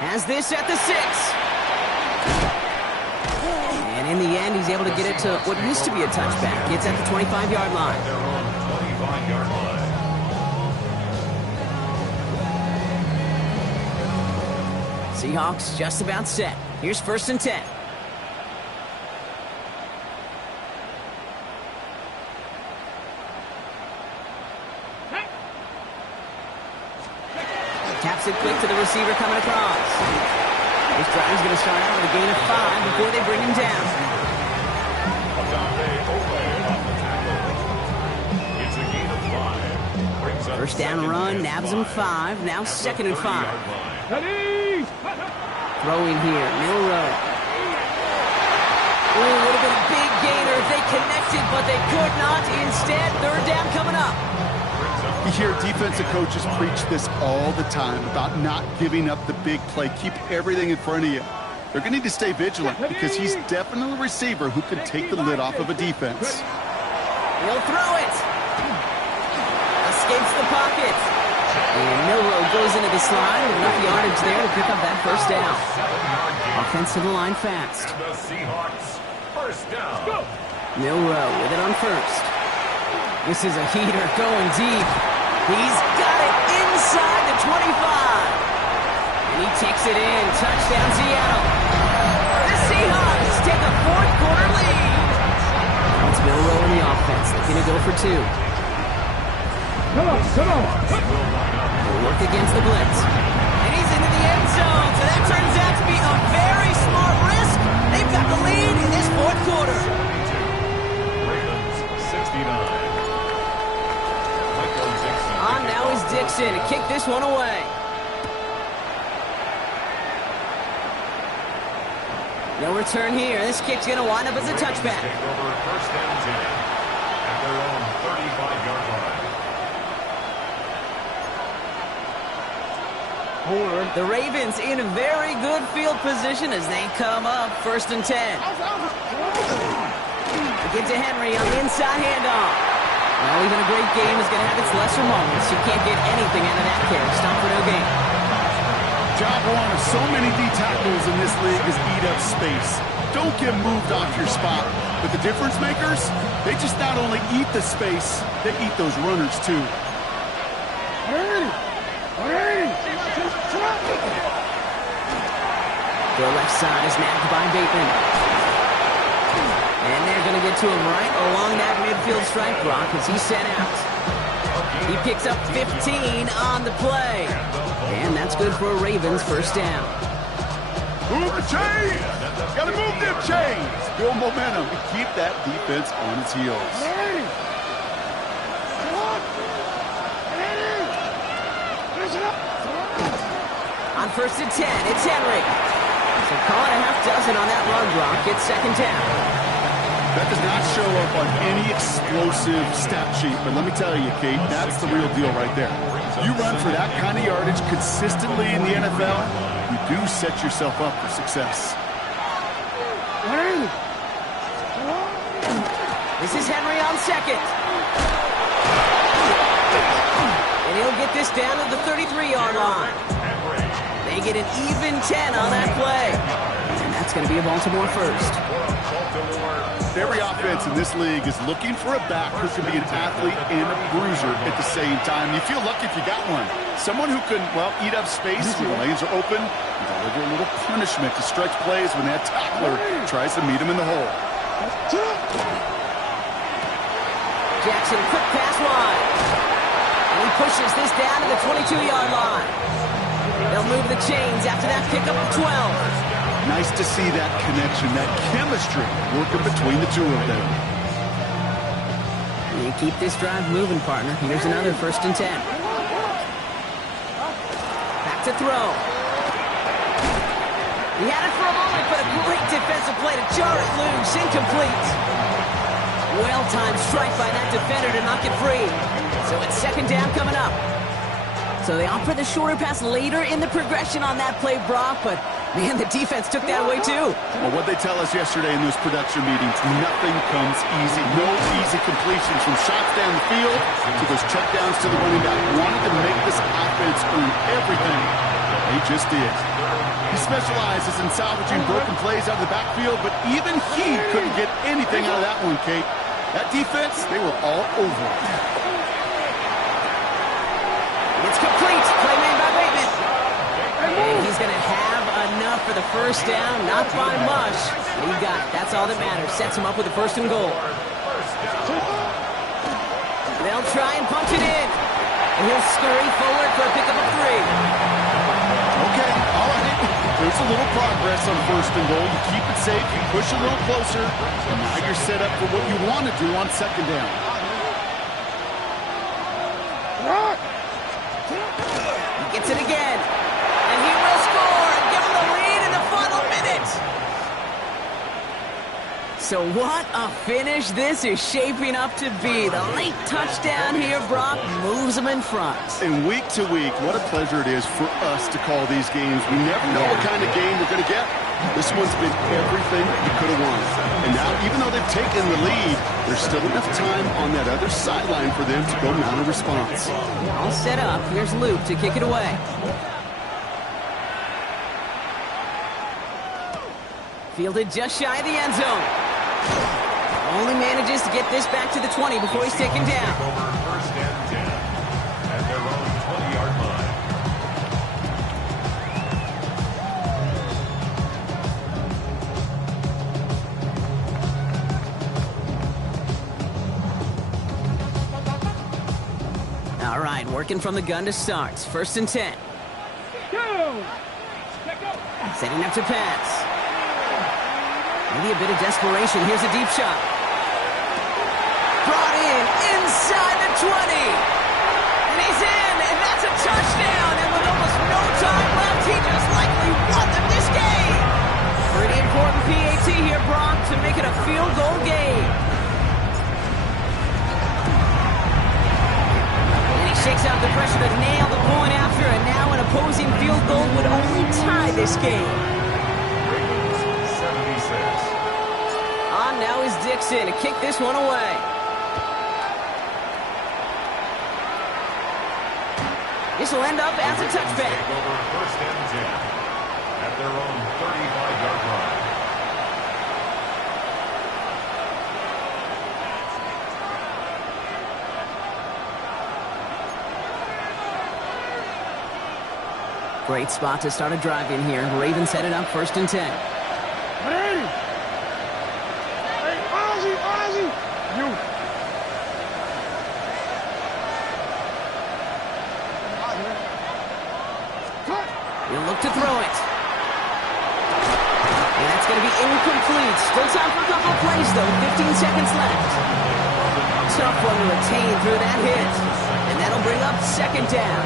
Has this at the 6. And in the end, he's able to get it to what used to be a touchback. It's at the 25-yard line. They're on the 25-yard line. Seahawks just about set. Here's 1st and 10. Taps it quick to the receiver coming across. This drive is going to start out with a gain of 5 before they bring him down. It's a gain of 5. Brings up 1st down run, nabs him 5. Now 2nd and 5. Throwing here, Milrow. Ooh, would have been a big gainer if they connected, but they could not. Instead, 3rd down coming up. You hear defensive coaches preach this all the time about not giving up the big play. Keep everything in front of you. They're going to need to stay vigilant because he's definitely a receiver who can take the lid off of a defense. He'll throw it. Escapes the pocket. And Milrow goes into the slide with enough yardage there to pick up that first down. Offense to the line fast. And the Seahawks, first down. Milrow with it on first. This is a heater going deep. He's got it inside the 25. And he takes it in. Touchdown, Seattle. The Seahawks take a fourth-quarter lead. Now it's Milrow in the offense. They're going to go for two. Come on. They'll work against the blitz. And he's into the end zone. So that turns out to be a very smart risk. They've got the lead in this fourth quarter. Ravens, 69. On now is Dixon to kick this one away. No return here. This kick's going to wind up as a touchback. Take over first and 10 at their own 35-yard line. The Ravens in very good field position as they come up first and 10. They get to Henry on the inside handoff. Well, even a great game is going to have its lesser moments. You can't get anything out of that carry. Stop for no gain. Job one of so many D tackles in this league is eat up space. Don't get moved off your spot. But the difference makers, they just not only eat the space, they eat those runners too. The left side is nabbed by Bateman. And they're going to get to him right along that midfield stripe block as he's sent out. He picks up 15 on the play. And that's good for a Ravens first down. Move the chains! Gotta move them chains! Build momentum and keep that defense on its heels. On first and 10, it's Henry. So call it a half dozen on that run block. It's second down. That does not show up on any explosive stat sheet, but let me tell you, Kate, that's the real deal right there. You run for that kind of yardage consistently in the NFL, you do set yourself up for success. This is Henry on second. And he'll get this down to the 33-yard line. They get an even 10 on that play. And that's going to be a Baltimore first. Every offense in this league is looking for a back who can be an athlete and a bruiser at the same time. You feel lucky if you got one. Someone who can, well, eat up space when the lanes are open and deliver a little punishment to stretch plays when that tackler tries to meet him in the hole. Jackson, quick pass wide. And he pushes this down to the 22-yard line. They'll move the chains after that pickup of 12. Nice to see that connection, that chemistry working between the two of them. You keep this drive moving, partner. Here's another first and 10. Back to throw. He had it for a moment, but a great defensive play to jar it loose. Incomplete. Well-timed strike by that defender to knock it free. So it's second down coming up. So they offer the shorter pass later in the progression on that play, Brock, but man, the defense took that away too. Well, what they tell us yesterday in those production meetings, nothing comes easy. No easy completions from shots down the field to those checkdowns to the running back. Wanted to make this offense earn everything. They just did. He specializes in salvaging broken plays out of the backfield, but even he couldn't get anything out of that one, Kate. That defense, they were all over it. It's complete. Play made by Bateman. And he's going to have enough for the first down. Not by much. But he got it. That's all that matters. Sets him up with a first and goal. They'll try and punch it in. And he'll scurry forward for a pickup of 3. Okay, all right. There's a little progress on first and goal. You keep it safe. You push a little closer. And now you're set up for what you want to do on second down. He gets it again. And he will score and give him the lead in the final minute. So what a finish this is shaping up to be. The late touchdown here, Brock, moves them in front. And week to week, what a pleasure it is for us to call these games. We never know what kind of game we're going to get. This one's been everything you could have wanted. And now, even though they've taken the lead, there's still enough time on that other sideline for them to go mount a response. All set up. Here's Luke to kick it away. Fielded just shy of the end zone. Only manages to get this back to the 20 before he's taken down. First and 10 at their own 20-yard line. All right, working from the gun to start. First and 10. Setting up to pass. Maybe a bit of desperation. Here's a deep shot. Brought in inside the 20. And he's in, and that's a touchdown. And with almost no time left, he just likely won them this game. Pretty important PAT here, Brock, to make it a field goal game. And he shakes out the pressure to nail the point after, and now an opposing field goal would only tie this game. Now is Dixon to kick this one away. This will end up as a touchback. First and 10 at their own 35-yard line. Great spot to start a drive in here. Ravens set it up first and 10. He'll look to throw it. And that's going to be incomplete. Still time for a couple of plays, though. 15 seconds left. Tough one to retain through that hit. And that'll bring up second down.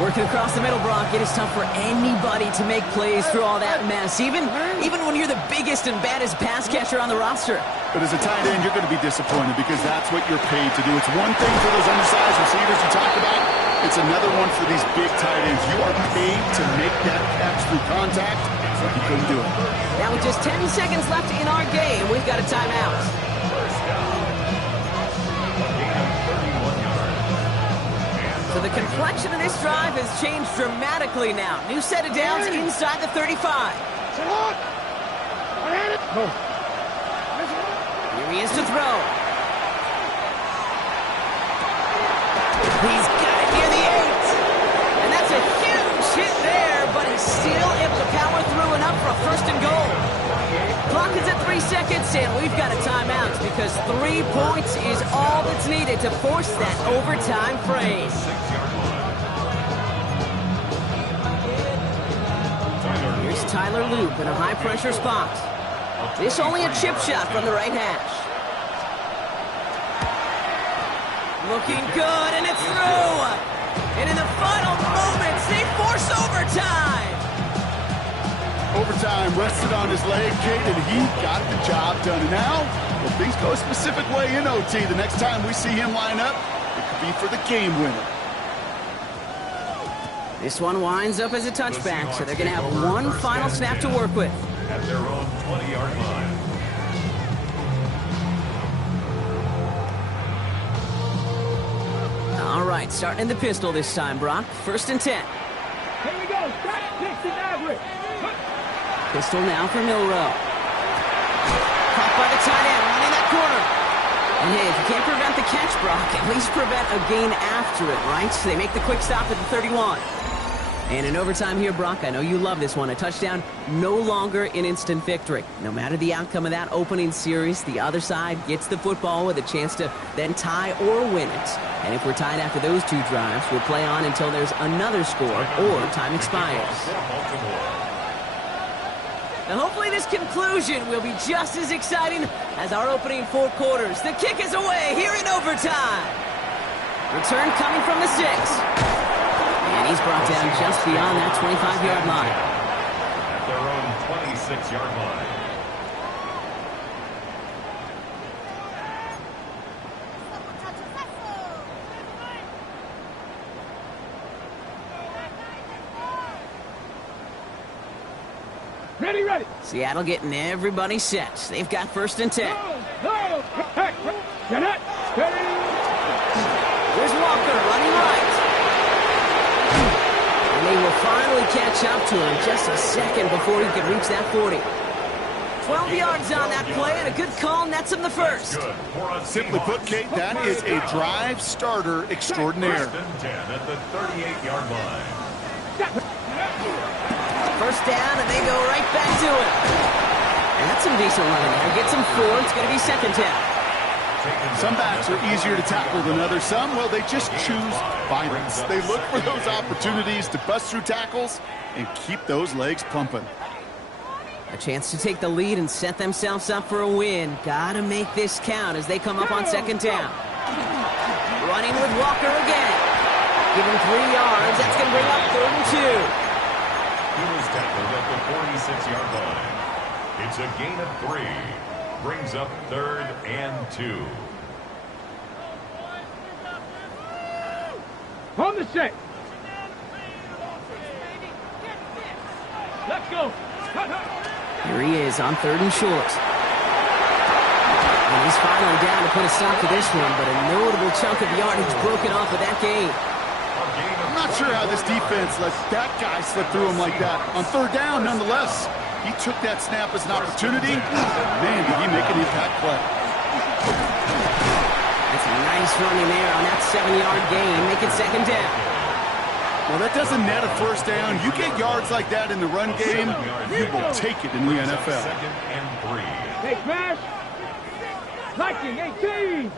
Working across the middle, Brock, it is tough for anybody to make plays through all that mess, even when you're the biggest and baddest pass catcher on the roster. But as a tight end, you're going to be disappointed because that's what you're paid to do. It's one thing for those undersized receivers you talked about. It's another one for these big tight ends. You are paid to make that catch through contact, but you couldn't do it. Now with just 10 seconds left in our game, we've got a timeout. First down. Gain of 31 yards. So the complexion of this drive has changed dramatically now. New set of downs inside the 35. Here he is to throw. He's got it near the 8. And that's a huge hit there, but he's still able to power through enough for a first and goal. Clock is at 3 seconds, and we've got a timeout because 3 points is all that's needed to force that overtime frame. Here's Tyler Loop in a high-pressure spot. This only a chip shot from the right hash. Looking good, and it's through. And in the final moments, they force overtime. Overtime rested on his leg, Kate, and he got the job done. And now, well, things go a specific way in OT. The next time we see him line up, it could be for the game winner. This one winds up as a touchback, so they're going to have one final snap to work with. At their own 20-yard line. All right, starting in the pistol this time, Brock. First and 10. Here we go. Pistol now for Milrow. Caught by the tight end, running that corner. And hey, if you can't prevent the catch, Brock, at least prevent a gain after it, right? So they make the quick stop at the 31. And in overtime here, Brock, I know you love this one. A touchdown, no longer an instant victory. No matter the outcome of that opening series, the other side gets the football with a chance to then tie or win it. And if we're tied after those two drives, we'll play on until there's another score or time expires. Now hopefully this conclusion will be just as exciting as our opening 4 quarters. The kick is away here in overtime. Return coming from the 6. And he's brought down just beyond that 25-yard line. At their own 26-yard line. Ready. Seattle getting everybody set. They've got 1st and 10. Here's Walker running right. And they will finally catch up to him just a second before he can reach that 40. 12 yards on that play, and a good call nets him the first. Simply put, Kate, that is a drive starter extraordinaire. 1st and 10 at the 38-yard line. First down, and they go right back to it. And that's some decent running there. Gets him 4. It's going to be 2nd down. Some backs are easier to tackle than others. Some, well, they just choose violence. They look for those opportunities to bust through tackles and keep those legs pumping. A chance to take the lead and set themselves up for a win. Gotta make this count as they come up on 2nd down. Running with Walker again. Give him 3 yards. That's going to bring up 3rd and 2. He was tackled at the 46-yard line. It's a gain of 3. Brings up 3rd and 2. On the set. Let's go. Here he is on 3rd and short. And he's finally down to put a stop to this one, but a notable chunk of yardage broken off of that game. I'm not sure how this defense lets that guy slip through him like that. On 3rd down, nonetheless, he took that snap as an opportunity. Man, did he make an impact play. That's a nice running there on that 7-yard gain. Make it 2nd down. Well, that doesn't net a 1st down. You get yards like that in the run game, you will take it in the NFL. 2nd and 3. Hey, smash. Liking 18.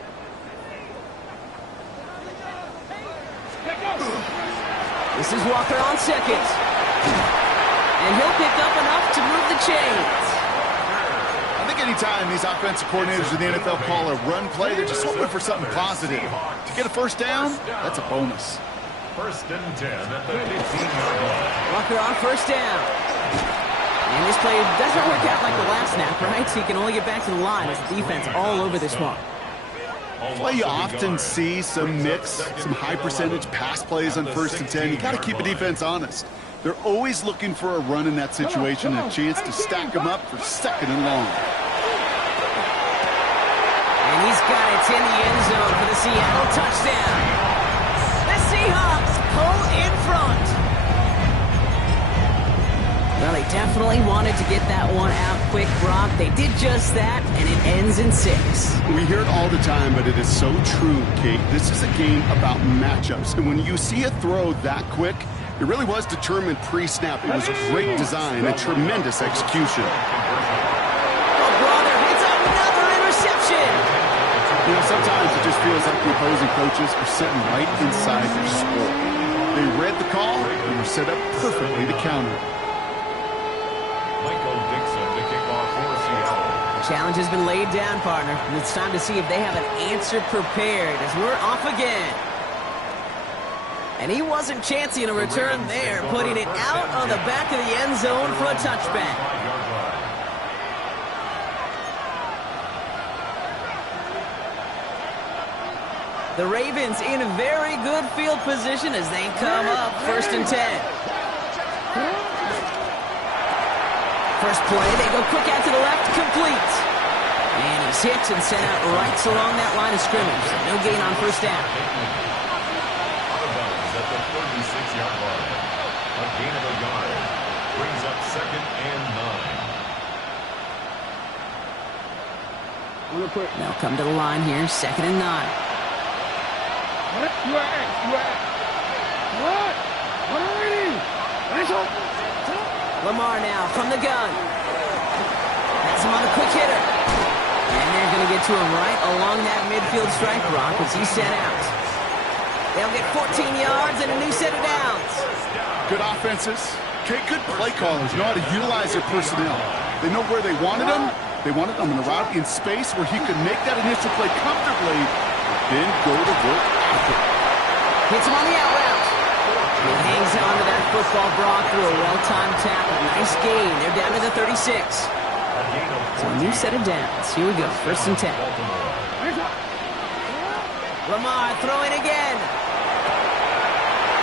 This is Walker on 2nd. And he'll pick up enough to move the chains. I think anytime these offensive coordinators in the NFL call a run play, they're just hoping for something positive. To get a 1st down, that's a bonus. 1st and 10 at the 15-yard line. Walker on 1st down. And this play doesn't work out like the last snap, right? So he can only get back to the line with the defense all over this one. Well, you often see some mix, some high percentage pass plays on 1st and 10. You got to keep the defense honest. They're always looking for a run in that situation and a chance to stack them up for 2nd and long. And he's got it in the end zone for the Seattle touchdown. The Seahawks pull in front. Well, they definitely wanted to get that one out quick, Brock. They did just that, and it ends in 6. We hear it all the time, but it is so true, Kate. This is a game about matchups. And when you see a throw that quick, it really was determined pre-snap. It was great design and tremendous execution. Oh, brother, it's another interception. You know, sometimes it just feels like the opposing coaches are sitting right inside their score. They read the call and were set up perfectly to counter. Challenge has been laid down, partner. And it's time to see if they have an answer prepared as we're off again. And he wasn't chancing a return there, putting it out on the back of the end zone for a touchback. The Ravens in a very good field position as they come up 1st and 10. First play, they go quick out to the left, complete. And he's hit and sent out right along that line of scrimmage. So no gain on 1st down. Out of bounds at the 36-yard line. A gain of a yard. Brings up 2nd and 9. They'll come to the line here, 2nd and 9. Lamar now from the gun. Has him on a quick hitter. And they're going to get to him right along that midfield strike block as he's sent out. They'll get 14 yards and a new set of downs. Good offenses. Okay, good play callers know how to utilize their personnel. They know where they wanted them. They wanted them in a route in space where he could make that initial play comfortably, then go to work after. Hits him on the out route. He hangs on to that football, Brock, through a well-timed tackle. Nice gain. They're down to the 36. So a new set of downs. Here we go. 1st and 10. Lamar throwing again.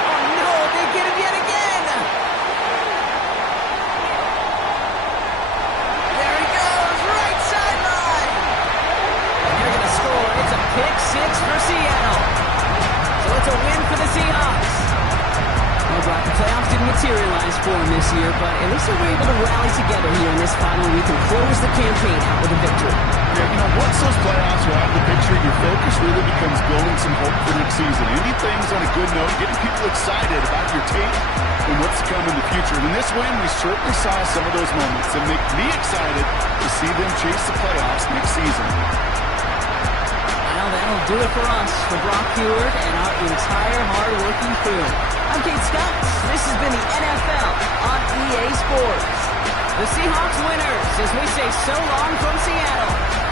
Oh, no. They get him yet again. materialize for them this year, but at least they were able to rally together here in this final week and close the campaign out with a victory. Yeah, once those playoffs are out of the picture, your focus really becomes building some hope for next season. Ending things on a good note, getting people excited about your team and what's to come in the future. And in this win, we certainly saw some of those moments that make me excited to see them chase the playoffs next season. Well, that'll do it for us, for Brock Heward and our entire hard-working crew. I'm Kate Scott. This has been the NFL on EA Sports. The Seahawks winners as we say so long from Seattle.